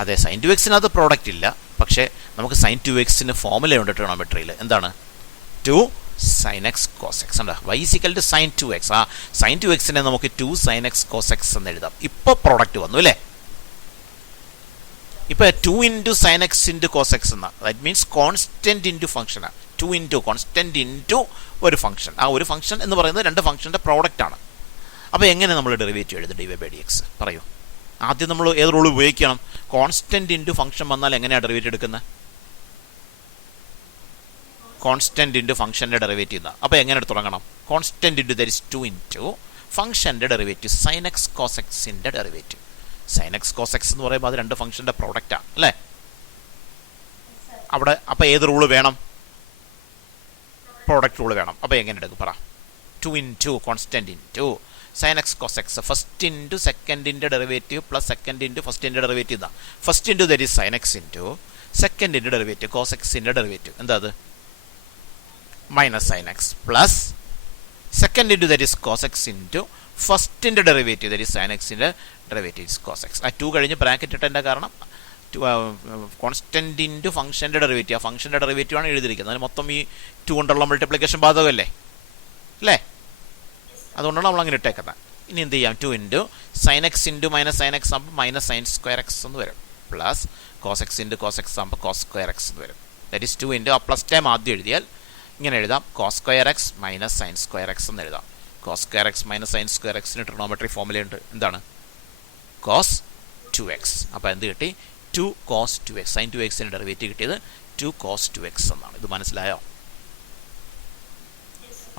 അതെ, sin 2xനകത്ത് പ്രോഡക്റ്റ് ഇല്ല. പക്ഷേ നമുക്ക് sin 2xന് ഫോർമുലയുണ്ട് ട്രിഗണോമെട്രിയിൽ. എന്താണ്? 2 സൈൻ എക്സ് കോസ് എക്സ് ഉണ്ട്. Y is equal to sine 2x. ആ സൈൻ 2xനെ നമുക്ക് 2 സൈൻ എക്സ് കോസ് എക്സ് എന്ന് എഴുതാം. ഇപ്പോൾ പ്രോഡക്റ്റ് വന്നു അല്ലേ? ഇപ്പോൾ 2 into sine x into cos x എന്നാണ്. ദാറ്റ് മീൻസ് കോൺസ്റ്റൻറ്റ് ഇൻറ്റു ഫംഗ്ഷനാണ്. 2 ഇൻറ്റു കോൺസ്റ്റൻറ്റ് ഇൻറ്റു ഒരു ഫംഗ്ഷൻ. ആ ഒരു ഫംഗ്ഷൻ എന്ന് പറയുന്നത് രണ്ട് ഫംഗ്ഷൻ്റെ പ്രോഡക്റ്റാണ്. അപ്പോൾ എങ്ങനെ നമ്മൾ ഡെറിവേറ്റീവ് എഴുതും dy ബൈ dx? പറയൂ. ആദ്യം നമ്മൾ ഏത് റൂൾ ഉപയോഗിക്കണം? കോൺസ്റ്റൻറ്റ് ഇൻറ്റു ഫംഗ്ഷൻ വന്നാൽ എങ്ങനെയാണ് ഡെറിവേറ്റീവ് എടുക്കുന്നത്? കോൺസ്റ്റൻറ്റ് ഇൻറ്റു ഫംഗ്ഷൻ്റെ ഡെറിവേറ്റീവ് എന്നാണ്. അപ്പോൾ എങ്ങനെ തുടങ്ങണം? Constant into that is 2 into ഫംഗ്ഷൻ്റെ ഡെറിവേറ്റീവ് സൈൻ എക്സ് കോസ് എക്സിൻ്റെ derivative. Sine x cos x എന്ന് പറയുമ്പോൾ അത് രണ്ട് ഫംഗ്ഷൻ്റെ പ്രോഡക്റ്റാണ് അല്ലേ? അവിടെ അപ്പോൾ ഏത് റൂള് വേണം? പ്രോഡക്റ്റ് റൂള് വേണം. അപ്പോൾ എങ്ങനെ എടുക്കും പറ? 2 into constant into sine x cos x, first into സെക്കൻഡിൻ്റെ ഡെറിവേറ്റീവ് പ്ലസ് സെക്കൻഡ് ഇൻറ്റു ഫസ്റ്റിൻ്റെ ഡെറിവേറ്റീവ് എന്നാണ്. First into that is sine x into സെക്കൻഡിൻ്റെ ഡെറിവേറ്റീവ് കോസ് എക്സിൻ്റെ ഡെറിവേറ്റീവ് എന്താ അത്? Minus sine x plus second into that is cos x into ഫസ്റ്റിൻ്റെ ഡെറിവേറ്റീവ് ദർ ഇസ് സൈൻ എക്സിൻ്റെ ഡെറിവേറ്റീവ് ഇസ് കോസ് എക്സ്. ആ 2 കഴിഞ്ഞ് ബ്രാക്കറ്റ് ഇട്ടതിൻ്റെ കാരണം കോൺസ്റ്റൻറ്റ് ഇൻറ്റു ഫംഗ്ഷൻ്റെ ഡെറിവേറ്റീവ്. ആ ഫംഗ്ഷൻ്റെ ഡെറിവേറ്റീവ് ആണ് എഴുതിയിരിക്കുന്നത്. അതിന് മൊത്തം ഈ 2 കൊണ്ടുള്ള മൾട്ടിപ്ലിക്കേഷൻ ബാധകമല്ലേ അല്ലേ? അതുകൊണ്ടാണ് നമ്മൾ അങ്ങനെ ഇട്ടേക്കുന്നത്. ഇനി എന്ത് ചെയ്യാം? 2 into sine x into minus sine x ആകുമ്പോൾ മൈനസ് സൈൻ സ്ക്വയർ എക്സ് എന്ന് വരും. Plus cos x into cos x ആകുമ്പോൾ കോസ് സ്ക്വയർ എക്സ് എന്ന് വരും. ദാറ്റ് ഈസ് 2 ഇൻറ്റു ആ പ്ലസ് ടൈം ആദ്യം എഴുതിയാൽ ഇങ്ങനെ എഴുതാം, cos square x minus sine square x എന്ന് എഴുതാം. Cos square x minus sine square എക്സിന് ട്രിഗണോമെട്രി ഫോർമുലയുണ്ട്. എന്താണ്? Cos 2x. അപ്പോൾ എന്ത് കിട്ടി? 2 കോസ് 2x. സൈൻ 2xന് ഡെറിവേറ്റീവ് കിട്ടിയത് 2 കോസ് 2x എന്നാണ്. ഇത് മനസ്സിലായോ?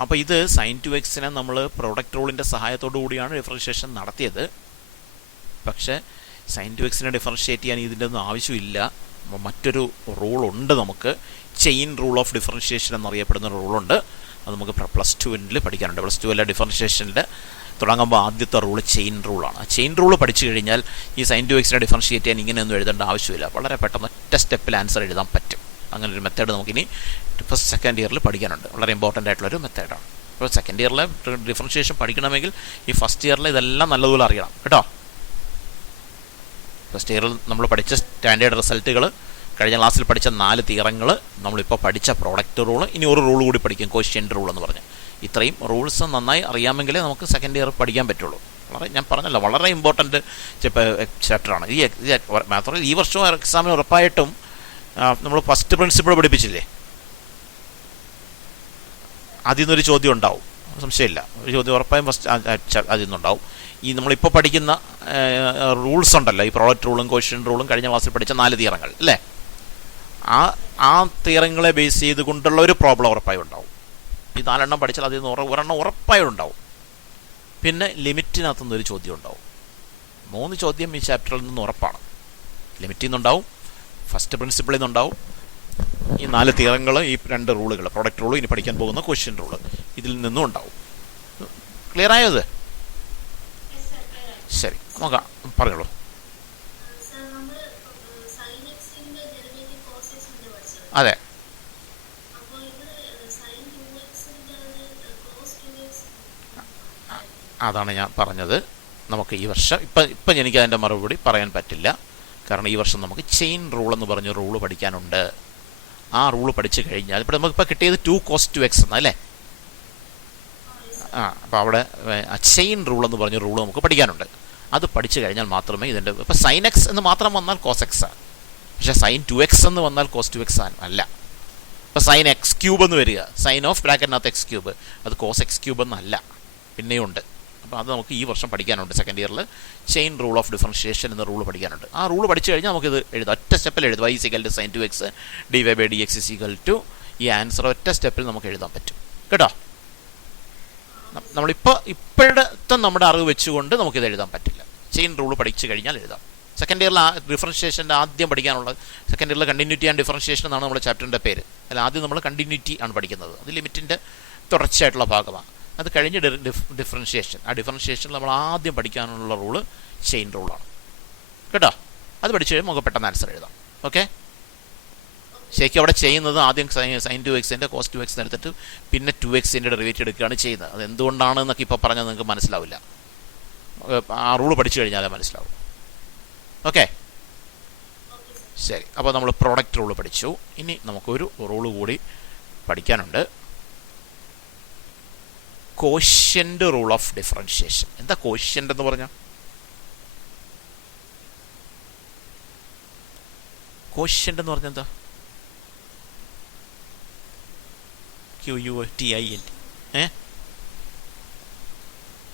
അപ്പോൾ ഇത് സൈൻ 2xനെ നമ്മൾ പ്രോഡക്റ്റ് റൂളിൻ്റെ സഹായത്തോടു കൂടിയാണ് ഡിഫറൻഷിയേഷൻ നടത്തിയത്. പക്ഷേ സൈൻ 2xനെ ഡിഫറൻഷിയേറ്റ് ചെയ്യാൻ ഇതിൻ്റെ ഒന്നും ആവശ്യമില്ല. മറ്റൊരു റൂളുണ്ട് നമുക്ക്, ചെയിൻ റൂൾ ഓഫ് ഡിഫറൻഷിയേഷൻ എന്നറിയപ്പെടുന്ന റൂളുണ്ട്. അത് നമുക്ക് +2 പഠിക്കാനുണ്ട്. +2 ഡിഫറൻഷിയേഷനിൽ തുടങ്ങുമ്പോൾ ആദ്യത്തെ റൂള് ചെയിൻ റൂളാണ്. ആ ചെയിൻ റൂൾ പഠിച്ചു കഴിഞ്ഞാൽ ഈ സൈൻ 2xനെ ഡിഫറൻഷിയേറ്റ് ചെയ്യാൻ ഇങ്ങനെയൊന്നും എഴുതേണ്ട ആവശ്യമില്ല. വളരെ പെട്ടെന്ന് ഒറ്റ സ്റ്റെപ്പിൽ ആൻസർ എഴുതാൻ പറ്റും. അങ്ങനെ ഒരു മെത്തേഡ് നമുക്കിനി ഫസ്റ്റ് സെക്കൻഡ് ഇയറിൽ പഠിക്കാനുണ്ട്. വളരെ ഇമ്പോർട്ടൻ്റ് ആയിട്ടുള്ളൊരു മെത്തേഡാണ്. അപ്പോൾ സെക്കൻഡ് ഇയറിലെ ഡിഫറൻഷിയേഷൻ പഠിക്കണമെങ്കിൽ ഈ ഫസ്റ്റ് ഇയറിൽ ഇതെല്ലാം നല്ലതുപോലെ അറിയണം കേട്ടോ. ഫസ്റ്റ് ഇയറിൽ നമ്മൾ പഠിച്ച സ്റ്റാൻഡേർഡ് റിസൾട്ടുകൾ, കഴിഞ്ഞ ക്ലാസ്സിൽ പഠിച്ച 4 തിയറങ്ങൾ, നമ്മളിപ്പോൾ പഠിച്ച പ്രോഡക്റ്റ് റൂള്, ഇനി ഒരു റൂൾ കൂടി പഠിക്കും, കോഷ്യൻ്റ് റൂൾ എന്ന് പറഞ്ഞ്. ഇത്രയും റൂൾസ് നന്നായി അറിയാമെങ്കിലേ നമുക്ക് സെക്കൻഡ് ഇയർ പഠിക്കാൻ പറ്റുള്ളൂ. വളരെ ഞാൻ പറഞ്ഞല്ലോ, വളരെ ഇമ്പോർട്ടൻറ്റ് ചാപ്റ്ററാണ് ഈ മാത്രമല്ല ഈ വർഷം എക്സാമിന് ഉറപ്പായിട്ടും നമ്മൾ ഫസ്റ്റ് പ്രിൻസിപ്പിൾ പഠിപ്പിച്ചില്ലേ, അതിൽ നിന്നൊരു ചോദ്യം ഉണ്ടാവും, സംശയമില്ല. ഒരു ചോദ്യം ഉറപ്പായും ഫസ്റ്റ് അതിൽ നിന്നുണ്ടാവും. ഈ നമ്മളിപ്പോൾ പഠിക്കുന്ന റൂൾസ് ഉണ്ടല്ലോ, ഈ പ്രോഡക്റ്റ് റൂളും കോഷ്യൻ്റ് റൂളും കഴിഞ്ഞ ക്ലാസ്സിൽ പഠിച്ച 4 തിയറങ്ങൾ അല്ലേ, ആ തിയറങ്ങളെ ബേസ് ചെയ്തുകൊണ്ടുള്ള ഒരു പ്രോബ്ലം ഉറപ്പായും ഉണ്ടാവും. ഈ 4 എണ്ണം പഠിച്ചാൽ അതിൽ നിന്ന് ഒരെണ്ണം ഉറപ്പായും ഉണ്ടാവും. പിന്നെ ലിമിറ്റിനകത്തുനിന്നൊരു ചോദ്യം ഉണ്ടാവും. 3 ചോദ്യം ഈ ചാപ്റ്ററിൽ നിന്ന് ഉറപ്പാണ്. ലിമിറ്റിൽ നിന്നുണ്ടാവും, ഫസ്റ്റ് പ്രിൻസിപ്പിളിൽ നിന്നുണ്ടാവും, ഈ 4 തിയറങ്ങൾ, ഈ 2 റൂളുകൾ, പ്രോഡക്റ്റ് റൂൾ, ഇനി പഠിക്കാൻ പോകുന്ന ക്വസ്റ്റ്യൻ റൂള്, ഇതിൽ നിന്നും ഉണ്ടാവും. ക്ലിയർ ആയോ ഇത്? ശരി, നോക്കാം, പറഞ്ഞോളൂ. അതെ, അതാണ് ഞാൻ പറഞ്ഞത്. നമുക്ക് ഈ വർഷം ഇപ്പം എനിക്ക് അതിൻ്റെ മറുപടി പറയാൻ പറ്റില്ല. കാരണം ഈ വർഷം നമുക്ക് ചെയിൻ റൂൾ എന്ന് പറഞ്ഞ റൂള് പഠിക്കാനുണ്ട്. ആ റൂള് പഠിച്ചു കഴിഞ്ഞാൽ ഇപ്പോൾ നമുക്കിപ്പോൾ കിട്ടിയത് 2 cos 2x എന്നല്ലേ. അപ്പോൾ അവിടെ ചെയിൻ റൂൾ എന്ന് പറഞ്ഞ റൂള് നമുക്ക് പഠിക്കാനുണ്ട്. അത് പഠിച്ചു കഴിഞ്ഞാൽ മാത്രമേ ഇതിൻ്റെ, ഇപ്പോൾ സൈൻ എക്സ് എന്ന് മാത്രം വന്നാൽ കോസ് എക്സ് ആണ്, പക്ഷേ സൈൻ 2x എന്ന് വന്നാൽ കോസ് 2x അല്ല. ഇപ്പോൾ സൈൻ എക്സ് ക്യൂബ് എന്ന് വരിക, സൈൻ ഓഫ് ബ്രാക്കറ്റിനകത്ത് എക്സ് ക്യൂബ്, അത് കോസ് എക്സ് ക്യൂബ് എന്നല്ല, പിന്നെയും ഉണ്ട്. അപ്പോൾ അത് നമുക്ക് ഈ വർഷം പഠിക്കാനുണ്ട്. സെക്കൻഡ് ഇയറിൽ ചെയിൻ റൂൾ ഓഫ് ഡിഫറൻഷിയേഷൻ എന്ന റൂൾ പഠിക്കാനുണ്ട്. ആ റൂൾ പഠിച്ചു കഴിഞ്ഞാൽ നമുക്കിത് എഴുതാം. ഒറ്റ സ്റ്റെപ്പിൽ എഴുതും. y = sin 2x, dy by dx = ഈ ആൻസർ ഒറ്റ സ്റ്റെപ്പിൽ നമുക്ക് എഴുതാൻ പറ്റും കേട്ടോ. ഇപ്പോഴത്തെ നമ്മുടെ അറിവ് വെച്ചുകൊണ്ട് നമുക്കിത് എഴുതാൻ പറ്റില്ല. ചെയിൻ റൂൾ പഠിച്ചു കഴിഞ്ഞാൽ എഴുതാം. സെക്കൻഡ് ഇയറിൽ ഡിഫറൻഷിയേഷൻ്റെ ആദ്യം പഠിക്കാനുള്ളത്, സെക്കൻഡ് ഇയറിൽ കണ്ടിന്യൂറ്റി ആൻഡ് ഡിഫറൻഷിയേഷൻ എന്നാണ് നമ്മുടെ ചാപ്റ്ററിൻ്റെ പേര്. അല്ല, ആദ്യം നമ്മൾ കണ്ടിന്യൂറ്റി ആണ് പഠിക്കുന്നത്. അത് ലിമിറ്റിൻ്റെ തുടർച്ചയായിട്ടുള്ള ഭാഗമാണ്. അത് കഴിഞ്ഞ് ഡിഫറൻഷിയേഷൻ. ആ ഡിഫറൻഷിയേഷനിൽ നമ്മൾ ആദ്യം പഠിക്കാനുള്ള റൂള് ചെയിൻ റൂളാണ് കേട്ടോ. അത് പഠിച്ചു കഴിയുമ്പോൾ നമുക്ക് പെട്ടെന്ന് ആൻസർ എഴുതാം. ഓക്കെ, ശരിക്കും അവിടെ ചെയ്യുന്നത് ആദ്യം sin 2xൻ്റെ cos 2x എടുത്തിട്ട് പിന്നെ 2xൻ്റെ ഡെറിവേറ്റീവ് എടുക്കുകയാണ് ചെയ്യുന്നത്. അത് എന്തുകൊണ്ടാണ് എന്നൊക്കെ ഇപ്പോൾ പറഞ്ഞാൽ നിങ്ങൾക്ക് മനസ്സിലാവില്ല. ആ റൂള് പഠിച്ചു കഴിഞ്ഞാലേ മനസ്സിലാവും. ഓക്കെ, ശരി. അപ്പോൾ നമ്മൾ പ്രോഡക്റ്റ് റൂള് പഠിച്ചു. ഇനി നമുക്കൊരു റൂള് കൂടി പഠിക്കാനുണ്ട്. Quotient rule of differentiation. എന്താ കോഷ്യൻ്റ് എന്ന് പറഞ്ഞാൽ? കോഷ്യൻ്റ് എന്ന് പറഞ്ഞാൽ എന്താ? QUTIL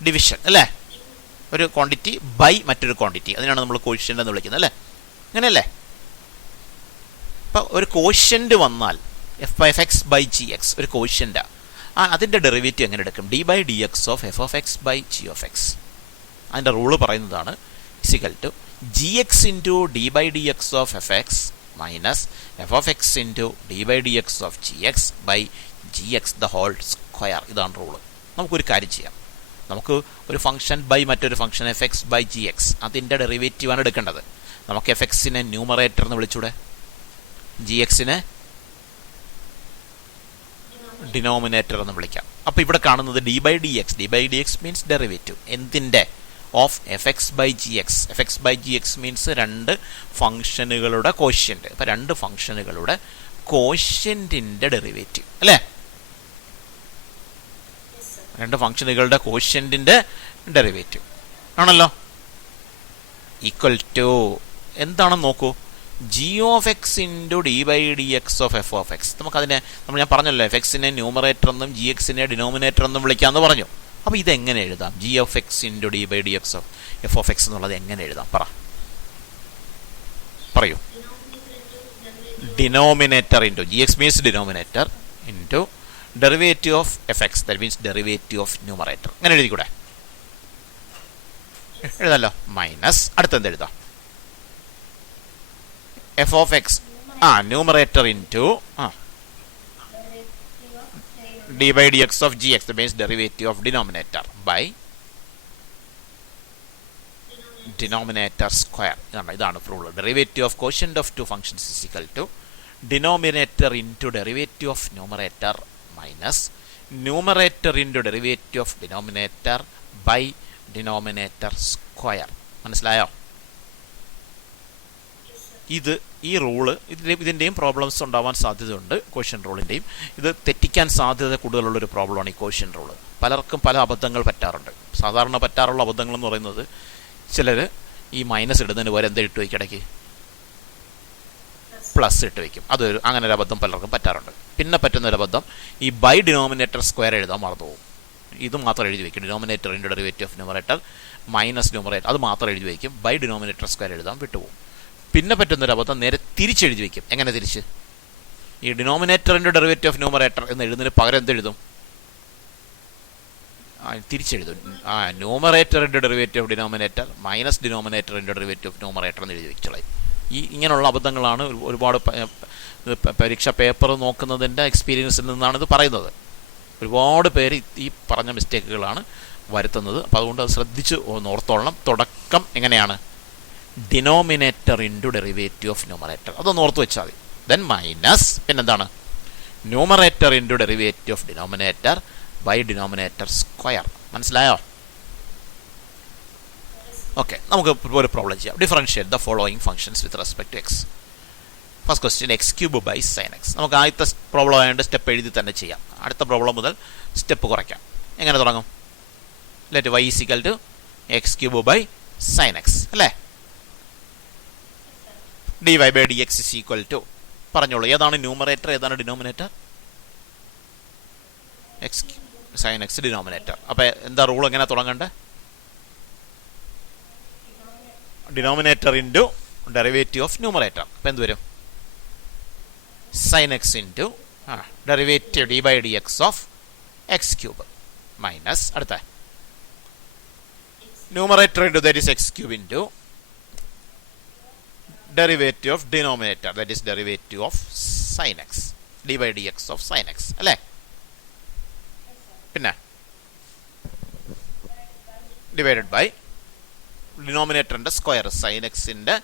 ഡിവിഷൻ അല്ലേ? ഒരു ക്വാണ്ടിറ്റി ബൈ മറ്റൊരു ക്വാണ്ടിറ്റി, അതിനാണ് നമ്മൾ കോഷ്യൻ്റ് എന്ന് വിളിക്കുന്നത് അല്ലേ? അങ്ങനെയല്ലേ? അപ്പോൾ ഒരു കോഷ്യൻ്റ് വന്നാൽ f(x/gx) ഒരു കോഷ്യൻ്റാണ്. അതിൻ്റെ ഡെറിവേറ്റീവ് എങ്ങനെ എടുക്കും? d/dx of f(x/g)x. അതിൻ്റെ റൂള് പറയുന്നതാണ് gx into d/dx of fx minus f(x into d/dx of gx by gx the whole square. ഇതാണ് റൂള്. നമുക്കൊരു കാര്യം ചെയ്യാം. നമുക്ക് ഒരു ഫംഗ്ഷൻ ബൈ മറ്റൊരു ഫംഗ്ഷൻ f(x/gx) അതിൻ്റെ ഡെറിവേറ്റീവാണ് എടുക്കേണ്ടത്. നമുക്ക് f(x)നെ ന്യൂമറേറ്റർ എന്ന് വിളിച്ചൂടെ, gx-നെ ഡിനോമിനേറ്റർ എന്ന് വിളിക്കാം. അപ്പോൾ ഇവിടെ കാണുന്നത് d/dx മീൻസ് ഡെറിവേറ്റീവ് എന്തിൻ്റെ? Of f(x/gx). f(x/gx) മീൻസ് രണ്ട് ഫംഗ്ഷനുകളുടെ കോഷ്യൻ്റ്. അപ്പോൾ രണ്ട് ഫംഗ്ഷനുകളുടെ കോഷ്യൻ്റിൻ്റെ ഡെറിവേറ്റീവ് അല്ലേ? രണ്ട് ഫംഗ്ഷനുകളുടെ കോഷ്യൻ്റിൻ്റെ ഡെറിവേറ്റീവ് ആണല്ലോ. ഈക്വൽ ടു എന്താണെന്ന് നോക്കൂ, g(x) into d/dx of f(x). നമുക്കതിനെ ഞാൻ പറഞ്ഞല്ലോ, f(x)നെ ന്യൂമറേറ്റർ എന്നും gx-നെ ഡിനോമിനേറ്റർ എന്നും വിളിക്കാമെന്ന് പറഞ്ഞു. അപ്പോൾ ഇതെങ്ങനെ എഴുതാം? g(x) into d/dx of f(x) എന്നുള്ളത് എങ്ങനെ എഴുതാം? പറയൂ. Denominator into gx means denominator into derivative of fx, that means derivative of numerator. അങ്ങനെ എഴുതിക്കൂടെ? എഴുതാമല്ലോ. മൈനസ് അടുത്ത് എന്ത് എഴുതാം? f(x) numerator into d/dx of gx, that means derivative of denominator by denominator square. ഇതാണ് rule. Derivative of quotient of two functions is equal to denominator into derivative of numerator minus numerator into derivative of denominator by denominator square. മനസ്സിലായോ? ഈ റൂള് ഇതിൻ്റെയും പ്രോബ്ലംസ് ഉണ്ടാവാൻ സാധ്യതയുണ്ട്. കോഷ്യൻ റൂളിൻ്റെയും ഇത് തെറ്റിക്കാൻ സാധ്യത കൂടുതലുള്ളൊരു പ്രോബ്ലമാണ് ഈ കോഷ്യൻ റൂള്. പലർക്കും പല അബദ്ധങ്ങൾ പറ്റാറുണ്ട്. സാധാരണ പറ്റാറുള്ള അബദ്ധങ്ങൾ എന്ന് പറയുന്നത്, ചിലർ ഈ മൈനസ് ഇടുന്നതിന് പോലെ എന്താ ഇട്ട് വയ്ക്കും? ഇടയ്ക്ക് പ്ലസ് ഇട്ട് വയ്ക്കും. അങ്ങനെ ഒരു അബദ്ധം പലർക്കും പറ്റാറുണ്ട്. പിന്നെ പറ്റുന്നൊരു അബദ്ധം, ഈ ബൈ ഡിനോമിനേറ്റർ സ്ക്വയർ എഴുതാൻ മറന്നു പോകും. ഇത് മാത്രം എഴുതി വയ്ക്കും. Denominator into derivative of numerator minus numerator, അത് മാത്രം എഴുതി വയ്ക്കും. ബൈ ഡിനോമിനേറ്റർ സ്ക്വയർ എഴുതാൻ വിട്ടുപോകും. പിന്നെ പറ്റുന്നൊരു അബദ്ധം, നേരെ തിരിച്ചെഴുതി വയ്ക്കും. എങ്ങനെ തിരിച്ച്? ഈ ഡിനോമിനേറ്ററിൻ്റെ ഡെറിവേറ്റീവ് ഓഫ് ന്യൂമറേറ്റർ എന്ന് എഴുതുന്നതിന് പകരം എന്തെഴുതും? തിരിച്ചെഴുതും. ന്യൂമറേറ്ററിൻ്റെ ഡെറിവേറ്റീവ് ഓഫ് ഡിനോമിനേറ്റർ മൈനസ് ഡിനോമിനേറ്ററിൻ്റെ ഡെറിവേറ്റീവ് ഓഫ് ന്യൂമറേറ്റർ എന്ന് എഴുതി വെച്ചോളാം. ഇങ്ങനെയുള്ള അബദ്ധങ്ങളാണ് ഒരുപാട് പരീക്ഷ പേപ്പർ നോക്കുന്നതിൻ്റെ എക്സ്പീരിയൻസിൽ നിന്നാണ് ഇത് പറയുന്നത്. ഒരുപാട് പേര് ഈ പറഞ്ഞ മിസ്റ്റേക്കുകളാണ് വരുത്തുന്നത്. അപ്പോൾ അതുകൊണ്ട് അത് ശ്രദ്ധിച്ച് ഓർത്തോളണം. തുടക്കം എങ്ങനെയാണ്? Denominator into derivative of numerator, അതൊന്ന് ഓർത്ത് വെച്ചാൽ മതി. ദെൻ മൈനസ് പിന്നെന്താണ്? Numerator into derivative of denominator by denominator square. മനസ്സിലായോ? ഓക്കെ, നമുക്ക് ഒരു പ്രോബ്ലം ചെയ്യാം. Differentiate the following functions with respect to x. First question x³ by sine x. നമുക്ക് ആദ്യത്തെ പ്രോബ്ലം ആയതുകൊണ്ട് സ്റ്റെപ്പ് എഴുതി തന്നെ ചെയ്യാം. അടുത്ത പ്രോബ്ലം മുതൽ സ്റ്റെപ്പ് കുറയ്ക്കാം. എങ്ങനെ തുടങ്ങും? Let y = x³ by sine x അല്ലേ? dy/dx = പറഞ്ഞോളൂ, ഏതാണ് ന്യൂമറേറ്റർ, ഏതാണ് ഡിനോമിനേറ്റർ? Sine X denominator. അപ്പോൾ എന്താ റൂൾ? എങ്ങനെ തുടങ്ങണ്ടേ? Denominator into derivative of numerator. അപ്പോൾ എന്ത് വരും? Sine x into derivative d/dx of x³ minus അടുത്ത numerator into that is x³ into derivative of denominator that is derivative of sine x d/dx of sine x അല്ലേ? പിന്നെ ഡിവൈഡഡ് ബൈ ഡിനോമിനേറ്ററിൻ്റെ സ്ക്വയർ, സൈൻ എക്സിൻ്റെ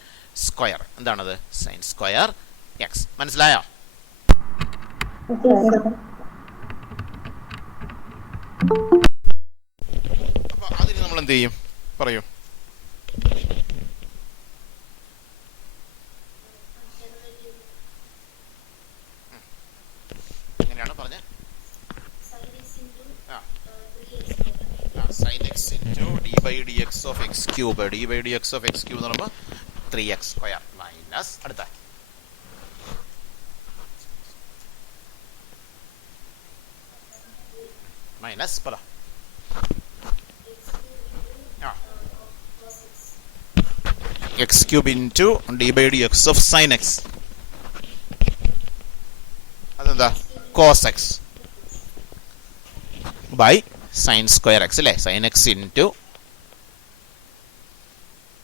സ്ക്വയർ. എന്താണത്? Sine square x. മനസ്സിലായോ? അപ്പോൾ അതിന് നമ്മൾ എന്ത് ചെയ്യും? പറയൂ. എങ്ങനെയാണ് പറഞ്ഞത്? Of x cube d by d x of x cube എന്ന് പറയുമ്പോൾ 3x സ്ക്വയർ മൈനസ് അടുത്ത മൈനസ് പറ x cube into d by d x of sine x അതെന്താ cos x by sine square x അല്ലേ sine x into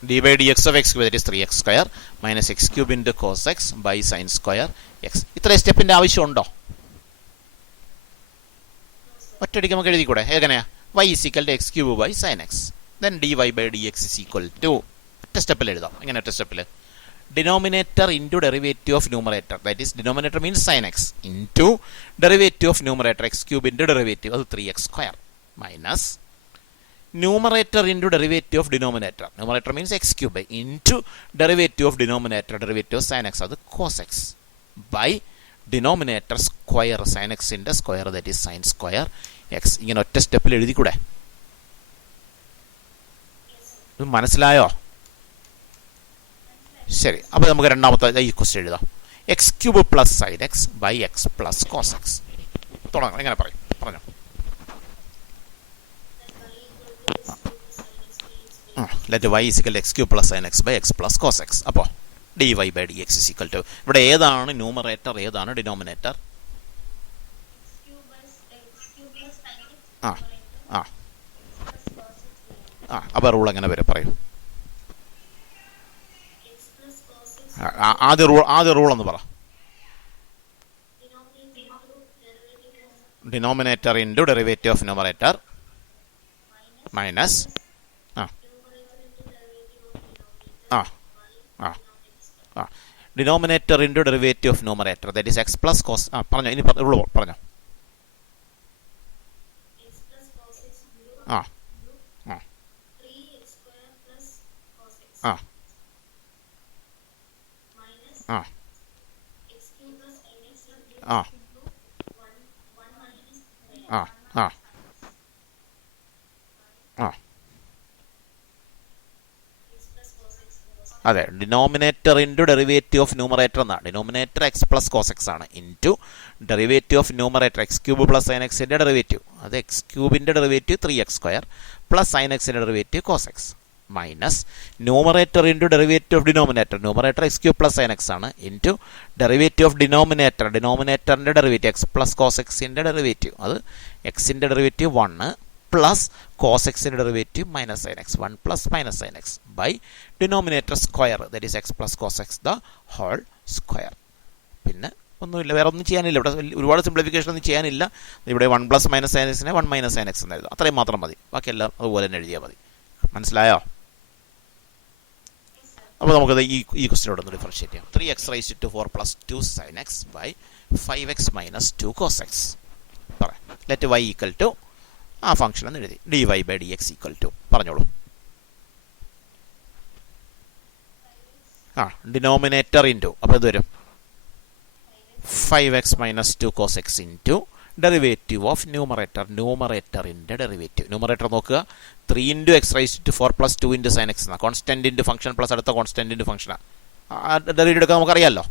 d by d x of x cube that is 3x square minus x cube into cos x by sine square x. ഇത്രയും സ്റ്റെപ്പിൻ്റെ ആവശ്യമുണ്ടോ? ഒറ്റയടിക്ക് നമുക്ക് എഴുതിക്കൂടെ? എങ്ങനെയാ? y is equal to x cube by sin x then dy by dx is equal to ഒറ്റ സ്റ്റെപ്പിൽ എഴുതാം. എങ്ങനെ ഒറ്റ സ്റ്റെപ്പിൽ? Denominator into derivative of numerator that is denominator means sine x into derivative of numerator x ക്യൂബിൻ്റെ ഡെറിവേറ്റീവ് അത് 3x square minus numerator into derivative of denominator numerator means x cube into derivative of denominator derivative of sine x അത് cos x by denominator square sine എക്സിൻ്റെ square that is sine square x. ഇങ്ങനെ ഒറ്റ സ്റ്റെപ്പിൽ എഴുതിക്കൂടെ? ഇത് മനസ്സിലായോ? ശരി, അപ്പോൾ നമുക്ക് രണ്ടാമത്തെ ഈ ക്വസ്റ്റ്യൻ എഴുതാം. X cube plus sine x by x plus cos x. തുടങ്ങാം. എങ്ങനെ പറയും? പറഞ്ഞോ. Let y is equal to x cube plus sin x by x plus cos x. അപ്പോൾ dy by dx is equal to ഇവിടെ ഏതാണ് ന്യൂമറേറ്റർ ഏതാണ് ഡിനോമിനേറ്റർ? ആ ആ ആ അപ്പോൾ റൂൾ എങ്ങനെ വരും പറയൂ? ആദ്യ റൂൾ എന്ന് പറ. Denominator into derivative of numerator minus denominator into derivative of numerator that is x plus cos. പറഞ്ഞോ, ഇനി റൂൾ പറഞ്ഞോ. ആ ആ ആ ആ ആ ആ ആ അതെ, denominator into derivative of numerator എന്നാണ്. Denominator x plus cos x ആണ് into derivative of numerator x cube plus sine എക്സിൻ്റെ ഡെറിവേറ്റീവ് അത് എക്സ് ക്യൂബിൻ്റെ derivative 3x square plus sine എക്സിൻ്റെ derivative cos x minus numerator into derivative of denominator numerator x cube plus sine x ആണ് ഇൻറ്റു ഡെറിവേറ്റീവ് ഓഫ് ഡിനോമിനേറ്ററിൻ്റെ ഡെറിവേറ്റീവ് എക്സ് പ്ലസ് കോസ് എക്സിൻ്റെ ഡെറിവേറ്റീവ് അത് എക്സിൻ്റെ ഡെറിവേറ്റീവ് 1 പ്ലസ് കോസ് എക്സിൻ്റെ derivative minus sine x 1 plus minus sine x by denominator square that is x plus cos x the whole square. പിന്നെ ഒന്നുമില്ല, വേറെ ഒന്നും ചെയ്യാനില്ല. ഇവിടെ ഒരുപാട് സിംപ്ലിഫിക്കേഷൻ ഒന്നും ചെയ്യാനില്ല. ഇവിടെ 1 പ്ലസ് മൈനസ് സൈൻ എക്സിനെ 1 മൈനസ് സൈൻ എക്സ് എന്ന് എഴുതാം. അത്രയും മാത്രം മതി. ബാക്കിയെല്ലാം അതുപോലെ തന്നെ എഴുതിയാൽ മതി. മനസ്സിലായോ? അപ്പോൾ നമുക്കത് ഈ ക്വസ്റ്റിനോട് ഒന്ന് ഡിഫറൻഷിയേറ്റ് ചെയ്യാം. 3x raised to 4 plus 2 sin x by 5x minus 2 cos x. പറയാം. ലെറ്റ് y ഈക്വൽ ടു ആ ഫംഗ്ഷൻ എന്ന് എഴുതി dy by dx equal to പറഞ്ഞോളൂ. ഡിനോമിനേറ്റർ ഇൻറ്റു അപ്പോൾ ഇത് വരും 5x minus 2 cos x into derivative of ന്യൂമറേറ്ററിൻ്റെ ഡെറിവേറ്റീവ്. ന്യൂമറേറ്റർ നോക്കുക 3 into x raise to 4 plus 2 into sine x എന്നാണ്. കോൺസ്റ്റൻറ്റ് ഇൻറ്റു ഫംഗ്ഷൻ പ്ലസ് അടുത്ത കോൺസ്റ്റൻറ്റ് ഇൻറ്റു ഫംഗ്ഷനാണ്. ഡെറിവേറ്റീവ് എടുക്കാൻ നമുക്കറിയാമല്ലോ.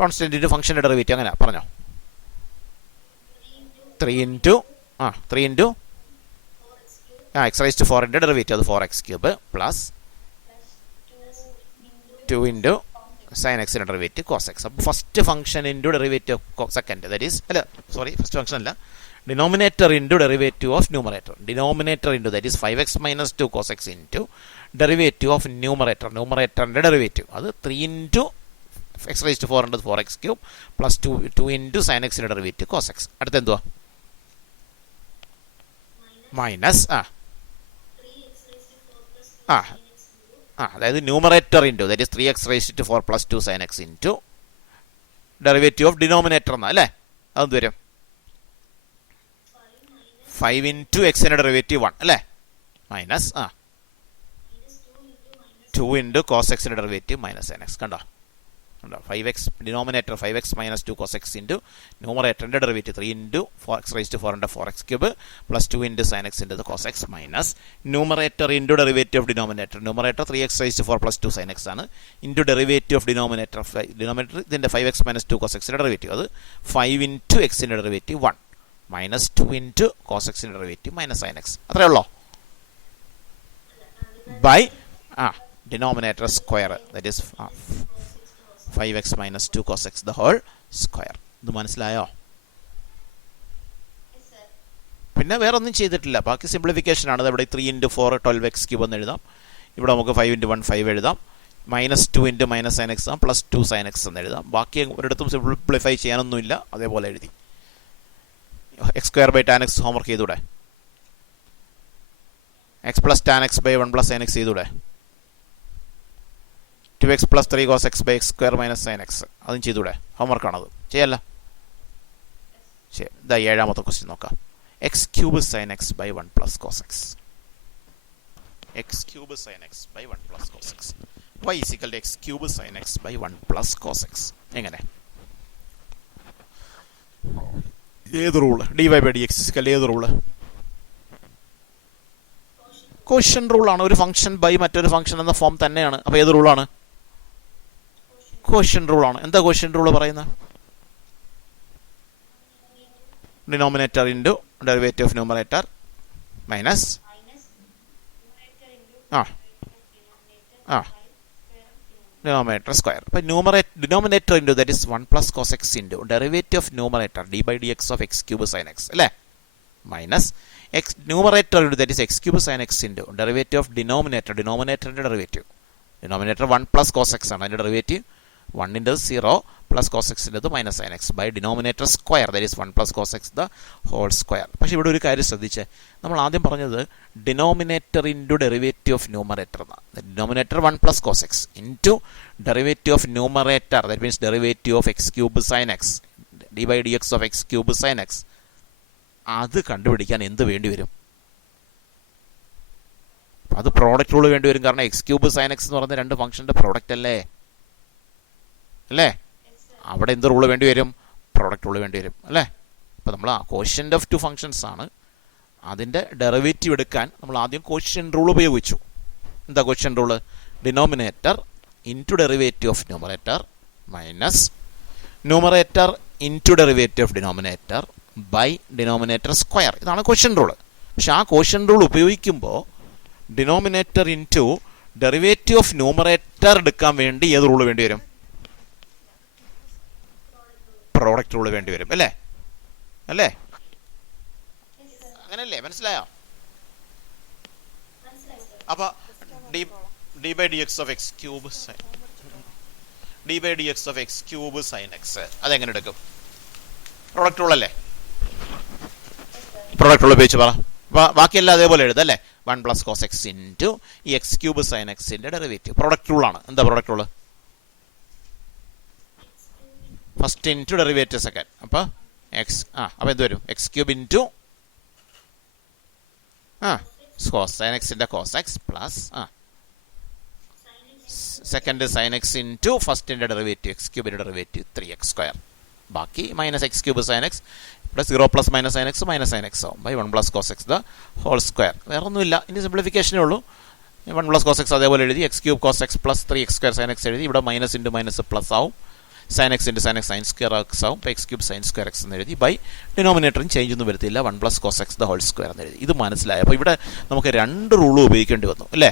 കോൺസ്റ്റൻറ്റ് ഇൻറ്റു ഫംഗ്ഷൻ്റെ ഡെറിവേറ്റീവ് അങ്ങനെ പറഞ്ഞോ. 3 into x raise to 4ൻ്റെ derivative അത് 4x cube plus 2 into sine എക്സിൻ്റെ ഡെറിവേറ്റീവ് കോസ് എക്സ്. അപ്പോൾ first function into derivative second that is first function അല്ല, denominator into derivative of numerator denominator into that is 5x minus 2 cos x into derivative of ന്യൂമറേറ്ററിൻ്റെ ഡെറിവേറ്റീവ് അത് 3 ഇൻറ്റു എക്സ് റൈസ് ടു 4 ഉണ്ട് 4x cube plus 2 into sine എക്സിൻ്റെ ഡെറിവേറ്റീവ് കോസ് എക്സ്. അടുത്ത എന്തുവാ? മൈനസ് അതായത് numerator into that is 3x raised to 4 plus 2 sin x into derivative of denominator എന്നാ അല്ലേ? അതെന്ത് വരും? 5 ഇൻറ്റു എക്സിൻ്റെ ഡെറിവേറ്റീവ് 1 അല്ലേ? മൈനസ് 2 ഇൻറ്റു കോസ് എക്സിൻ്റെ ഡെറിവേറ്റീവ് മൈനസ് സൈൻ എക്സ്. കണ്ടോ? 5x denominator 5x minus 2 cos x into ന്യൂമറേറ്ററിൻ്റെ derivative 3 into 4x raise to 4 into 4x cube plus 2 into sin x into cos x minus numerator into derivative of denominator numerator 3x raise to 4 plus 2 sin x ആണ് ഇൻറ്റു ഡെറിവേറ്റീവ് ഓഫ് ഡിനോമിനേറ്റർ ഇതിൻ്റെ 5x minus 2 cos x ൻ്റെ ഡെറിവേറ്റീവ് അത് 5 ഇൻറ്റു എക്സിൻ്റെ derivative 1 minus 2 into cos x ൻ്റെ ഡെറിവേറ്റീവ് മൈനസ് sin x അത്രേ ഉള്ളോ by denominator square that is 5x minus 2 cos x the whole square. ഇത് മനസ്സിലായോ? പിന്നെ വേറെ ഒന്നും ചെയ്തിട്ടില്ല, ബാക്കി സിംപ്ലിഫിക്കേഷൻ ആണ്. ഇവിടെ 3 ഇൻറ്റു 4 12x ക്യൂബ് എന്ന് എഴുതാം. ഇവിടെ നമുക്ക് 5 ഇൻറ്റു 1 5 എഴുതാം. Minus 2 into minus sine x plus 2 sine x എന്ന് എഴുതാം. ബാക്കി ഒരിടത്തും സിംപ്ലിഫൈ ചെയ്യാനൊന്നുമില്ല, അതേപോലെ എഴുതി. X square by tan x homework ചെയ്തൂടെ? X plus tan x by 1 plus sine x ചെയ്തൂടെ? 2x plus 3 cos x by x square minus sin x അതും ചെയ്തൂടെ? ഹോംവർക്കാണത്, ചെയ്യല്ല? ശരി, ഇതാ 7ാമത്തെ ക്വസ്റ്റ്യൻ നോക്കാം. X cube sine x by 1 plus cos x. X cube sine x by 1 plus cos x y equal to x cube sine x by 1 plus cos x. എങ്ങനെ? ഏത് rule? D y by d x equal ഏത് റൂള്? കോഷ്യൻ റൂളാണ്. ഒരു ഫംഗ്ഷൻ ബൈ മറ്റൊരു ഫംഗ്ഷൻ എന്ന ഫോം തന്നെയാണ്. അപ്പോൾ ഏത് റൂളാണ്? കോഷ്യൻ റൂളാണ്. എന്താ കോഷ്യൻ റൂള് പറയുന്നത്? Denominator into derivative of numerator minus denominator square. അപ്പോൾ denominator into that is 1 plus cos x into derivative of numerator d by d x of x cube sine x അല്ലേ, minus x numerator into that is x cube sine x into derivative of ഡിനോമിനേറ്ററിൻ്റെ derivative. Denominator 1 plus cos x ആണ്, അതിൻ്റെ ഡെറിവേറ്റീവ് 1 ഇൻറ്റു 0 പ്ലസ് കോസ് എക്സിൻ്റെ minus sine x by denominator square that is 1 plus cos x the whole square. പക്ഷേ ഇവിടെ ഒരു കാര്യം ശ്രദ്ധിച്ചേ, നമ്മൾ ആദ്യം പറഞ്ഞത് denominator into derivative of numerator എന്നാണ്. ഡിനോമിനേറ്റർ 1 plus cos x into derivative of numerator that means derivative of x cube sine x d by d x of x cube sine x. അത് കണ്ടുപിടിക്കാൻ എന്ത് വേണ്ടി വരും? അത് പ്രോഡക്റ്റ് റൂൾ വേണ്ടി വരും. കാരണം എക്സ് ക്യൂബ് സൈൻ എക്സ് എന്ന് പറയുന്ന രണ്ട് ഫംഗ്ഷൻ്റെ പ്രോഡക്റ്റ് അല്ലേ, അവിടെ എന്ത് റൂള് വേണ്ടി വരും? പ്രോഡക്റ്റ് റൂള് വേണ്ടി വരും അല്ലേ. അപ്പോൾ നമ്മൾ കോഷ്യൻ്റ് ഓഫ് 2 ഫംഗ്ഷൻസ് ആണ്, അതിൻ്റെ ഡെറിവേറ്റീവ് എടുക്കാൻ നമ്മൾ ആദ്യം കോഷ്യൻ റൂൾ ഉപയോഗിച്ചു. എന്താ quotient rule? Denominator into derivative of numerator minus numerator into derivative of denominator by denominator square. ഇതാണ് കോഷ്യൻ റൂള്. പക്ഷെ ആ കോഷ്യൻ റൂൾ ഉപയോഗിക്കുമ്പോൾ denominator into derivative of numerator എടുക്കാൻ വേണ്ടി ഏത് റൂള് വേണ്ടി വരും? പ്രോഡക്റ്റ് റൂള് വേണ്ടി വരും അല്ലേ, അല്ലേ? അങ്ങനല്ലേ? മനസ്സിലായോ? അപ്പൊ d by d x of x cube d by d x of x cube sine x അതെങ്ങനെ എടുക്കും? പ്രോഡക്റ്റ് റൂൾ അല്ലേ? പ്രോഡക്റ്റ് റൂൾ ഉപയോഗിച്ച് പറ. ബാക്കിയെല്ലാം അതേപോലെ എഴുതാം അല്ലേ. 1 പ്ലസ് കോസ് എക്സ് ഇൻറ്റു ഈ എക്സ് ക്യൂബ് സൈൻ എക്സിൻ്റെ ഡെറിവേറ്റീവ് പ്രോഡക്റ്റ് റൂളാണ്. എന്താ product rule? First into derivative second. അപ്പോൾ എക്സ് അപ്പോൾ എന്ത് വരും? X cube into cos sine എക്സിൻ്റെ cos x plus second sine x into ഫസ്റ്റിൻ്റെ ഡെറിവേറ്റീവ് എക്സ് ക്യൂബിൻ്റെ ഡെറിവേറ്റീവ് 3x സ്ക്വയർ. ബാക്കി minus x cube sine x plus 0 plus minus sine x minus sine x ആവും by 1 plus cos x the whole square. വേറെ ഒന്നുമില്ല, ഇനി സിംപ്ലിഫിക്കേഷനേ ഉള്ളൂ. 1 പ്ലസ് കോസ് എക്സ് അതേപോലെ എഴുതി, x cube cos x plus 3x square sine x എഴുതി. ഇവിടെ മൈനസ് ഇൻറ്റു മൈനസ് പ്ലസ് ആവും, sine x into sine x sine square x ആവും. ഇപ്പോൾ x cube sine square x എന്ന് എഴുതി ബൈ ഡിനോമിനേറ്ററും ചേഞ്ച് ഒന്നും വരുത്തില്ല, 1 plus cos x the whole square എന്ന് എഴുതി. ഇത് മനസ്സിലായി. അപ്പോൾ ഇവിടെ നമുക്ക് 2 റൂളും ഉപയോഗിക്കേണ്ടി വന്നു അല്ലേ.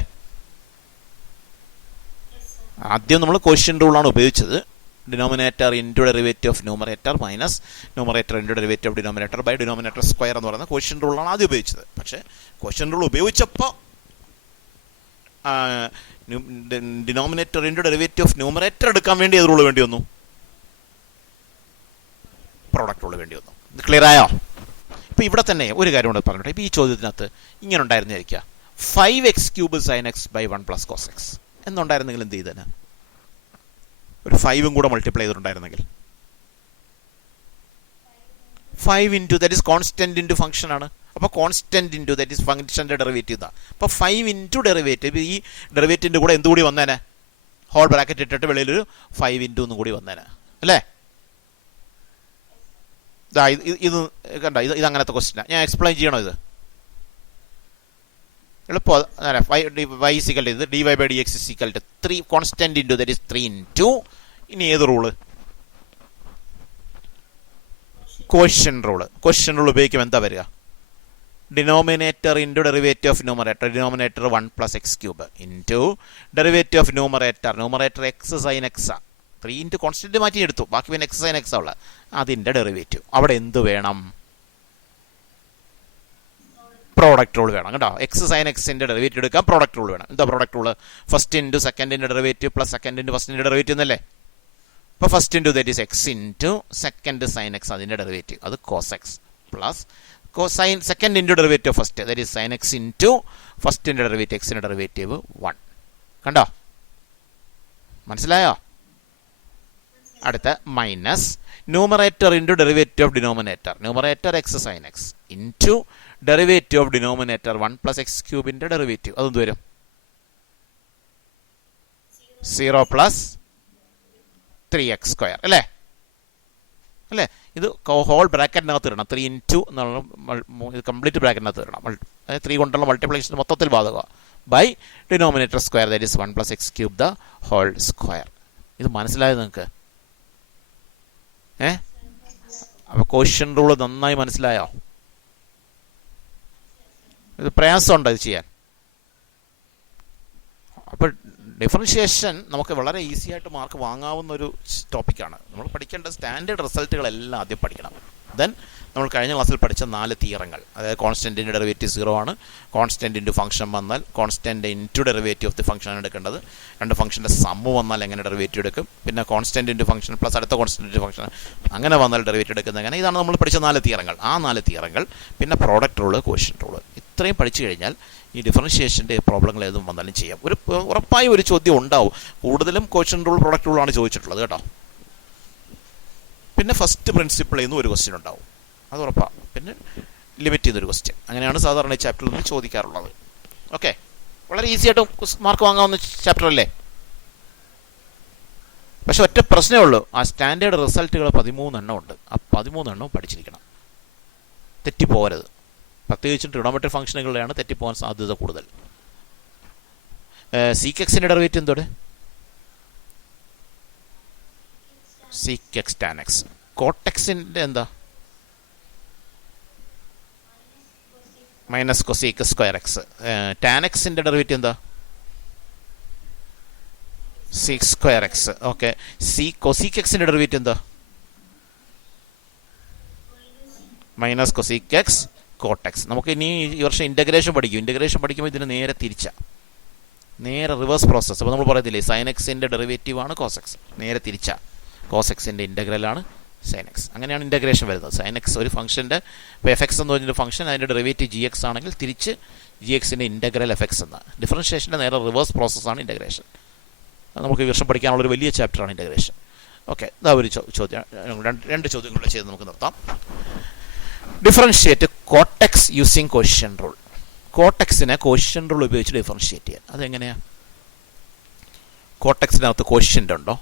ആദ്യം നമ്മൾ കോഷ്യൻ റൂളാണ് ഉപയോഗിച്ചത്. Denominator into derivative of numerator minus numerator into derivative of denominator by denominator square എന്ന് പറയുന്ന കോഷ്യൻ റൂളാണ് ആദ്യം ഉപയോഗിച്ചത്. പക്ഷേ കോഷ്യൻ റൂൾ ഉപയോഗിച്ചപ്പോൾ denominator into derivative of numerator എടുക്കാൻ വേണ്ടി ഏത് റൂൾ വേണ്ടി വന്നു? പ്രോഡക്റ്റ് റൂൾ വേണ്ടി വന്നു. ഇത് ക്ലിയർ ആയോ? ഇപ്പോൾ ഇവിടെ തന്നെ ഒരു കാര്യം കൂടെ പറഞ്ഞിട്ട്, ഇപ്പോൾ ഈ ചോദ്യത്തിനകത്ത് ഇങ്ങനെ ഉണ്ടായിരുന്നിരിക്കുക 5x cube sine x by 1 plus cos x എന്നുണ്ടായിരുന്നെങ്കിൽ എന്ത് ചെയ്തേനെ? ഒരു 5ഉം കൂടെ മൾട്ടിപ്ലൈ ചെയ്തിട്ടുണ്ടായിരുന്നെങ്കിൽ 5 into that is constant into function ആണ്. അപ്പോൾ കോൺസ്റ്റന്റ് ഇൻറ്റു ദാറ്റ് ഈസ് ഫംഗ്ഷൻ്റെ ഡെറിവേറ്റീവ് ഇതാണ്. അപ്പോൾ 5 ഇൻറ്റു ഡെറിവേറ്റീവ്, ഈ ഡെറിവേറ്റീവിൻ്റെ കൂടെ എന്തുകൂടി വന്നേനെ? ഹോൾ ബ്രാക്കറ്റ് ഇട്ടിട്ട് വെളിയിലൊരു 5 ഇൻറ്റു എന്നും കൂടി വന്നേനെ അല്ലേ? ഇതാ ഇത് കണ്ട, ഇത് അങ്ങനത്തെ ക്വസ്റ്റ്യനാണ്. ഞാൻ എക്സ്പ്ലെയിൻ ചെയ്യണോ? ഇത് എളുപ്പം. y ഈക്വൽ ടു ഇത് dy by dx equal to 3 constant into that is 3 into. ഇനി ഏത് rule? Quotient rule. Quotient rule ഉപയോഗിക്കുമ്പോൾ എന്താ വരിക? Denominator into derivative of numerator. Denominator 1 + x³ into derivative of numerator. Numerator x sine എക്സാ. 3 ഇൻറ്റു കോൺസ്റ്റന്റ് മാറ്റി എടുത്തു, ബാക്കി പിന്നെ എക്സ് സൈൻ എക്സാ ഉള്ള അതിൻ്റെ ഡെറിവേറ്റീവ്. അവിടെ എന്ത് വേണം? പ്രോഡക്റ്റ് റൂൾ വേണം കേട്ടോ. എക്സ് സൈൻ എക്സിൻ്റെ ഡെറിവേറ്റീവ് എടുക്കാൻ പ്രോഡക്റ്റ് റൂൾ വേണം. എന്താ പ്രോഡക്റ്റ് റൂൾ? ഫസ്റ്റ് ഇൻറ്റു സെക്കൻഡിൻ്റെ ഡെറിവേറ്റീവ് പ്ലസ് സെക്കൻഡ് ഇൻറ്റു ഫസ്റ്റിൻ്റെ ഡെറിവേറ്റീവ് എന്നല്ലേ? ഇപ്പോൾ first into that is x into second sine x, അതിൻ്റെ ഡെറിവേറ്റീവ് അത് cos x plus cosine second into derivative first that is sine x into ഫസ്റ്റിൻ്റെ ഡെറിവേറ്റീവ് എക്സിൻ്റെ ഡെറിവേറ്റീവ് 1. കണ്ടോ? മനസ്സിലായോ? അടുത്ത minus numerator into derivative of denominator. Numerator x sine x into derivative of denominator 1 + x³ derivative. അതെന്ത് വരും? 0 + 3x² അല്ലേ? അല്ലേ? ഇത് ഹോൾ ബ്രാക്കറ്റിനകത്ത് ഇടണം. 3 ഇൻറ്റു എന്നുള്ള കംപ്ലീറ്റ് ബ്രാക്കറ്റിനകത്ത് ഇടണം. 3 കൊണ്ടുള്ള മൾട്ടിപ്ലിക്കേഷൻ മൊത്തത്തിൽ ബാധകമാണ്. By denominator square that is 1 + x³ the whole square. ഇത് മനസ്സിലായത് നിങ്ങൾക്ക്? അപ്പോൾ ക്വോഷ്യന്റ് റൂൾ നന്നായി മനസ്സിലായോ? ഇത് പ്രയാസമുണ്ട് ഇത് ചെയ്യാൻ. അപ്പോൾ ഡിഫറൻഷിയേഷൻ നമുക്ക് വളരെ ഈസി ആയിട്ട് മാർക്ക് വാങ്ങാവുന്ന ഒരു ടോപ്പിക്കാണ്. നമ്മൾ പഠിക്കേണ്ട സ്റ്റാൻഡേർഡ് റിസൾട്ടുകളെല്ലാം ആദ്യം പഠിക്കണം. ദെൻ നമ്മൾ കഴിഞ്ഞ ക്ലാസ്സിൽ പഠിച്ച 4 തിയറങ്ങൾ, അതായത് കോൺസ്റ്റൻറ്റിൻ്റെ ഡെറിവേറ്റീവ് 0 ആണ്. കോൺസ്റ്റൻറ്റ് ഇൻറ്റു ഫംഗ്ഷൻ വന്നാൽ constant into derivative of the function ആണ് എടുക്കേണ്ടത്. 2 ഫംഗ്ഷൻ്റെ സമ്മ് വന്നാൽ എങ്ങനെ ഡെറിവേറ്റീവ് എടുക്കും? പിന്നെ കോൺസ്റ്റൻറ്റ് ഇൻറ്റു ഫംഗ്ഷൻ പ്ലസ് അടുത്ത കോൺസ്റ്റൻറ്റ് ഇൻറ്റു ഫംഗ്ഷൻ അങ്ങനെ വന്നാൽ ഡെറിവേറ്റീവ് എടുക്കുന്നത് എങ്ങനെ? ഇതാണ് നമ്മൾ പഠിച്ച 4 തിയറങ്ങൾ. ആ 4 തിയറങ്ങൾ പിന്നെ പ്രോഡക്റ്റ് റൂള്, ക്വോഷ്യന്റ് റൂള്, ഇത്രയും പഠിച്ചു കഴിഞ്ഞാൽ ഈ ഡിഫറൻഷിയേഷൻ്റെ പ്രോബ്ലങ്ങൾ ഏതും വന്നാലും ചെയ്യാം. ഉറപ്പായും ഒരു ചോദ്യം ഉണ്ടാവും. കൂടുതലും ക്വോഷ്യന്റ് റൂൾ, പ്രോഡക്റ്റ് റൂളാണ് ചോദിച്ചിട്ടുള്ളത് കേട്ടോ. പിന്നെ ഫസ്റ്റ് പ്രിൻസിപ്പിളിൽ നിന്നും ഒരു ക്വസ്റ്റ്യൻ ഉണ്ടാവും, അത് ഉറപ്പാണ്. പിന്നെ ലിമിറ്റ് ചെയ്തൊരു ക്വസ്റ്റ്യൻ. അങ്ങനെയാണ് സാധാരണ ഈ ചാപ്റ്ററിൽ നിന്ന് ചോദിക്കാറുള്ളത്. ഓക്കെ, വളരെ ഈസി ആയിട്ട് മാർക്ക് വാങ്ങാവുന്ന ചാപ്റ്റർ അല്ലേ? പക്ഷെ ഒറ്റ പ്രശ്നമേ ഉള്ളൂ, ആ സ്റ്റാൻഡേർഡ് റിസൾട്ടുകൾ 13 എണ്ണം ഉണ്ട്. ആ 13 എണ്ണവും പഠിച്ചിരിക്കണം, തെറ്റിപ്പോകരുത്. പ്രത്യേകിച്ചും ട്രിഗണോമെട്രിക് ഫംഗ്ഷനുകളിലാണ് തെറ്റിപ്പോകാൻ സാധ്യത കൂടുതൽ. സീക്കെക്സിൻ്റെ ഡെറിവേറ്റീവ് എന്തോടെ? Sec x tan x. കോട്ടെക്സിൻ്റെ എന്താ? Minus cosec square x. Tan എക്സിൻ്റെ ഡെറിവേറ്റീവ് എന്താ? Sec square x. Okay, cosec എക്സിൻ്റെ ഡെറിവേറ്റീവ് എന്താ? Minus cosec x cot x. നമുക്ക് ഇനി ഈ വർഷം ഇൻ്റഗ്രേഷൻ പഠിക്കും. ഇൻ്റഗ്രേഷൻ പഠിക്കുമ്പോൾ ഇതിന് നേരെ തിരിച്ചാണ്, നേരെ റിവേഴ്സ് പ്രോസസ്സ്. അപ്പോൾ നമ്മൾ പറയത്തില്ലേ സൈൻ എക്സിൻ്റെ ഡെറിവേറ്റീവ് ആണ് കോസ് എക്സ്, നേരെ തിരിച്ചാണ്. കോസ് എക്സിൻ്റെ ഇൻ്റഗ്രലാണ് സൈൻ എക്സ്. അങ്ങനെയാണ് ഇൻ്റഗ്രേഷൻ വരുന്നത്. സൈൻ എക്സ് ഒരു ഫംഗ്ഷൻ്റെ, ഇപ്പോൾ എഫ് എക്സ് എന്ന് പറഞ്ഞൊരു ഫംഗ്ഷൻ, അതിൻ്റെ ഡെറിവേറ്റീവ് ജി എക്സ് ആണെങ്കിൽ തിരിച്ച് ജി എക്സിൻ്റെ ഇൻ്റഗ്രൽ എഫ് എക്സ് എന്ന്. ഡിഫറൻഷിയേഷൻ്റെ നേരെ റിവേഴ്സ് പ്രോസസ്സാണ് ഇൻ്റഗ്രേഷൻ. നമുക്ക് ഈ വർഷം പഠിക്കാനുള്ളൊരു വലിയ ചാപ്റ്ററാണ് ഇൻ്റഗ്രേഷൻ. ഓക്കെ, ഇതാ ഒരു ചോദ്യം, 2 ചോദ്യങ്ങൾ ചെയ്ത് നമുക്ക് നിർത്താം. Differentiate cot x using quotient rule. കോട്ടെക്സിനെ ക്വോഷ്യന്റ് റൂൾ ഉപയോഗിച്ച് ഡിഫറൻഷിയേറ്റ് ചെയ്യാൻ. അതെങ്ങനെയാണ്? കോട്ടെക്സിനകത്ത് ക്വോഷ്യന്റ് ഉണ്ടോ?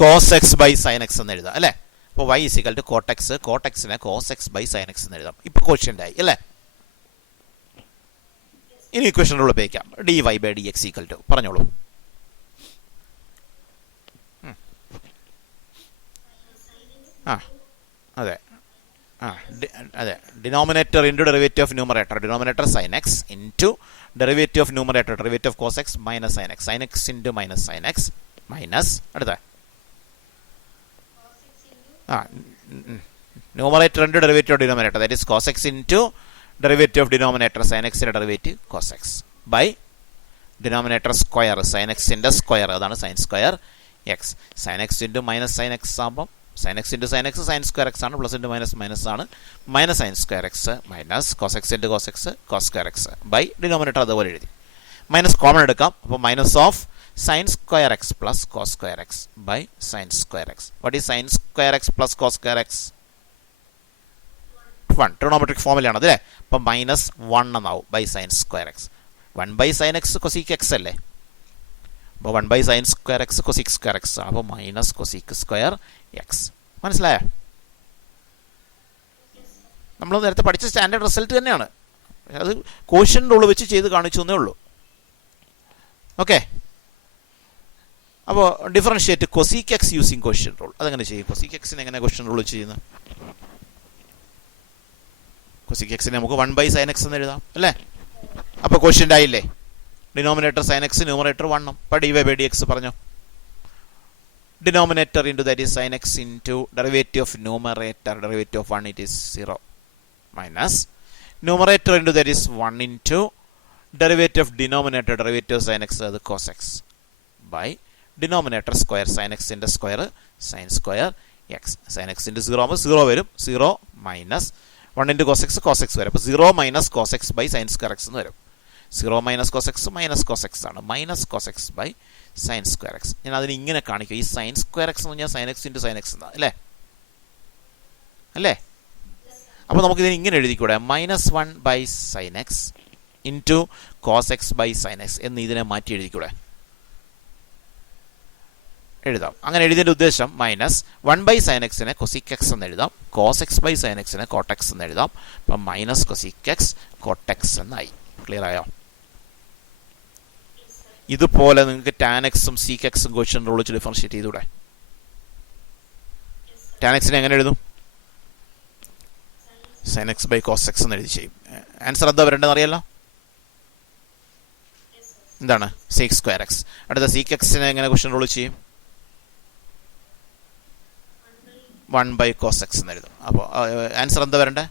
Cos x by sine x എന്ന് എഴുതാം അല്ലേ? അപ്പോൾ y ഈക്വൽ ടു കോട്ടെക്സ്, കോട്ടെക്സിനെ cos x by sine x എന്ന് എഴുതാം. ഇപ്പോൾ ക്വോഷ്യന്റ് ആയി അല്ലേ? ഇനി ഇക്വേഷൻ റൂൾ ഉപയോഗിക്കാം. dy by dx equal to, പറഞ്ഞോളൂ. അതെ അതെ, denominator into derivative of numerator. Denominator sine x into derivative of numerator derivative of cos x minus sine x. Sine x into minus sine x minus അടുത്ത numerator into derivative of denominator that is cos x into derivative of denominator sine എക്സിൻ്റെ derivative cos x by denominator square sine എക്സിൻ്റെ സ്ക്വയർ, അതാണ് sine square x. Sine x into minus sine x ആകുമ്പം sine x into sine x sine square x ആണ്, പ്ലസ് ഇൻറ്റു മൈനസ് മൈനസ് ആണ്, minus sine square x minus cos x into cos x cos square x by denominator അതുപോലെ എഴുതി. മൈനസ് കോമൺ എടുക്കാം, അപ്പോൾ minus of sine square x plus cos square x by sine square x. What is sine square x plus cos square x? 1. Trigonometric ഫോമിലാണ് അതല്ലേ? അപ്പം -1 എന്നാവും by sine square x. 1/sin x cosec x അല്ലേ. അപ്പോൾ 1/sin square x cosec square x. അപ്പോൾ മൈനസ് കൊസീക്ക് സ്ക്വയർ എക്സ്. മനസ്സിലായോ? നമ്മൾ നേരത്തെ പഠിച്ച സ്റ്റാൻഡേർഡ് റിസൾട്ട് തന്നെയാണ്. അത് കോഷ്യൻ റൂൾ വെച്ച് ചെയ്ത് കാണിച്ചു എന്നേ ഉള്ളൂ. ഓക്കെ. അപ്പോൾ differentiate cosec X using quotient rule. അതെങ്ങനെ ചെയ്യും? കൊസീക്ക് എക്സിന് എങ്ങനെ കോഷ്യൻ റൂൾ ചെയ്യുന്നത്? കൊസീക്ക് എക്സിനെ നമുക്ക് 1/sin x എന്ന് എഴുതാം അല്ലേ. അപ്പോൾ കോഷ്യൻ്റ് ആയില്ലേ? Denominator sin x, numerator 1. അപ്പോൾ dy/dx പറഞ്ഞോ. Denominator into that is sin x into derivative of numerator, derivative of 1 it is 0 minus numerator into that is 1 into derivative of denominator, derivative of sin x അത് cos x by denominator square sin x ൻ്റെ square sin square x. sin x into 0 ആകുമ്പോൾ 0 വരും. 0 മൈനസ് 1 ഇൻറ്റു cos x വരും. അപ്പോൾ 0 minus cos x by sin square x എന്ന് വരും. 0 minus cos x minus cos x ആണ്. Minus cos x by sin square x. ഞാൻ അതിന് ഇങ്ങനെ കാണിക്കും. ഈ sin സ്ക്വയർ x എന്ന് പറഞ്ഞാൽ sin x into sin x എന്നാ അല്ലേ. അല്ലേ? അപ്പോൾ നമുക്കിതിന് ഇങ്ങനെ എഴുതിക്കൂടെ? -1/sin x into cos x by sin x എന്ന് ഇതിനെ മാറ്റി എഴുതിക്കൂടെ? എഴുതാം. അങ്ങനെ എഴുതിയതിൻ്റെ ഉദ്ദേശം -1/sin x കൊസിക് എക്സ് എന്ന് എഴുതാം, cos x by sin x cot x എന്ന് എഴുതാം. അപ്പം minus cosec x cot x എന്നായി. ക്ലിയർ ആയോ? ഇതുപോലെ നിങ്ങൾക്ക് tan എക്സും സീക്ക് എക്സും ക്വസ്റ്റ്യൻ റൂൾ വെച്ച് ഡിഫറൻഷിയേറ്റ് ചെയ്തൂടെ? tan എക്സിനെ എങ്ങനെ എഴുതും? sin x by cos x എന്ന് എഴുതി ചെയ്യും. ആൻസർ എന്താ വരേണ്ടതെന്ന് അറിയാലോ? എന്താണ്? sec square X. അടുത്ത സീക്ക് എക്സിനെ എങ്ങനെ ക്വസ്റ്റ്യൻ റൂൾ ചെയ്യും? 1/cos x എന്ന് എഴുതും. അപ്പോൾ ആൻസർ എന്താ വരണ്ടേ?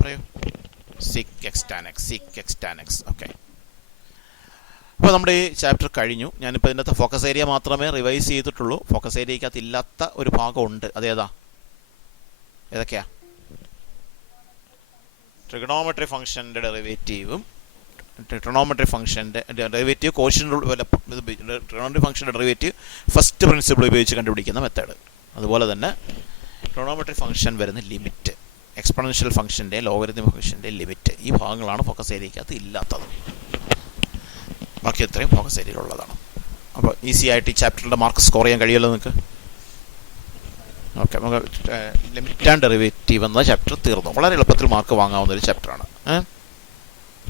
പറയൂ. sec x tan x, sec x tan x. Okay. അപ്പോൾ നമ്മുടെ ഈ ചാപ്റ്റർ കഴിഞ്ഞു. ഞാനിപ്പോൾ ഇതിനകത്ത് ഫോക്കസ് ഏരിയ മാത്രമേ റിവൈസ് ചെയ്തിട്ടുള്ളൂ. ഫോക്കസ് ഏരിയക്കകത്ത് ഇല്ലാത്ത ഒരു ഭാഗമുണ്ട്. അതേതാ? ഏതൊക്കെയാ? ട്രിഗണോമെട്രി ഫംഗ്ഷൻ്റെ ഡെറിവേറ്റീവും, ട്രിഗണോമെട്രി ഫംഗ്ഷൻ്റെ ഡെറിവേറ്റീവ് കോഷ്യൻ റൂൾ, ട്രിഗണോമെട്രി ഫംഗ്ഷൻ്റെ ഡെറിവേറ്റീവ് ഫസ്റ്റ് പ്രിൻസിപ്പിൾ ഉപയോഗിച്ച് കണ്ടുപിടിക്കുന്ന മെത്തേഡ്. അതുപോലെ തന്നെ ട്രിഗണോമെട്രി ഫംഗ്ഷൻ വരുന്ന ലിമിറ്റ്, എക്സ്പൊണൻഷ്യൽ ഫംഗ്ഷൻ്റെ, ലോഗരിതം ഫംഗ്ഷൻ്റെ ലിമിറ്റ്. ഈ ഭാഗങ്ങളാണ് ഫോക്കസ് ഏരിയക്കകത്ത് ഇല്ലാത്തത്. ബാക്കി എത്രയും ഫോക്കസ് ഏരിയയിലുള്ളതാണ്. അപ്പോൾ ഈസി ആയിട്ട് ഈ ചാപ്റ്ററിൻ്റെ മാർക്ക് സ്കോർ ചെയ്യാൻ കഴിയുമല്ലോ നിങ്ങൾക്ക്. ഓക്കെ. നമുക്ക് ലിമിറ്റ് ആൻഡ് ഡെറിവേറ്റീവ് എന്ന ചാപ്റ്റർ തീർന്നു. വളരെ എളുപ്പത്തിൽ മാർക്ക് വാങ്ങാവുന്ന ഒരു ചാപ്റ്ററാണ്.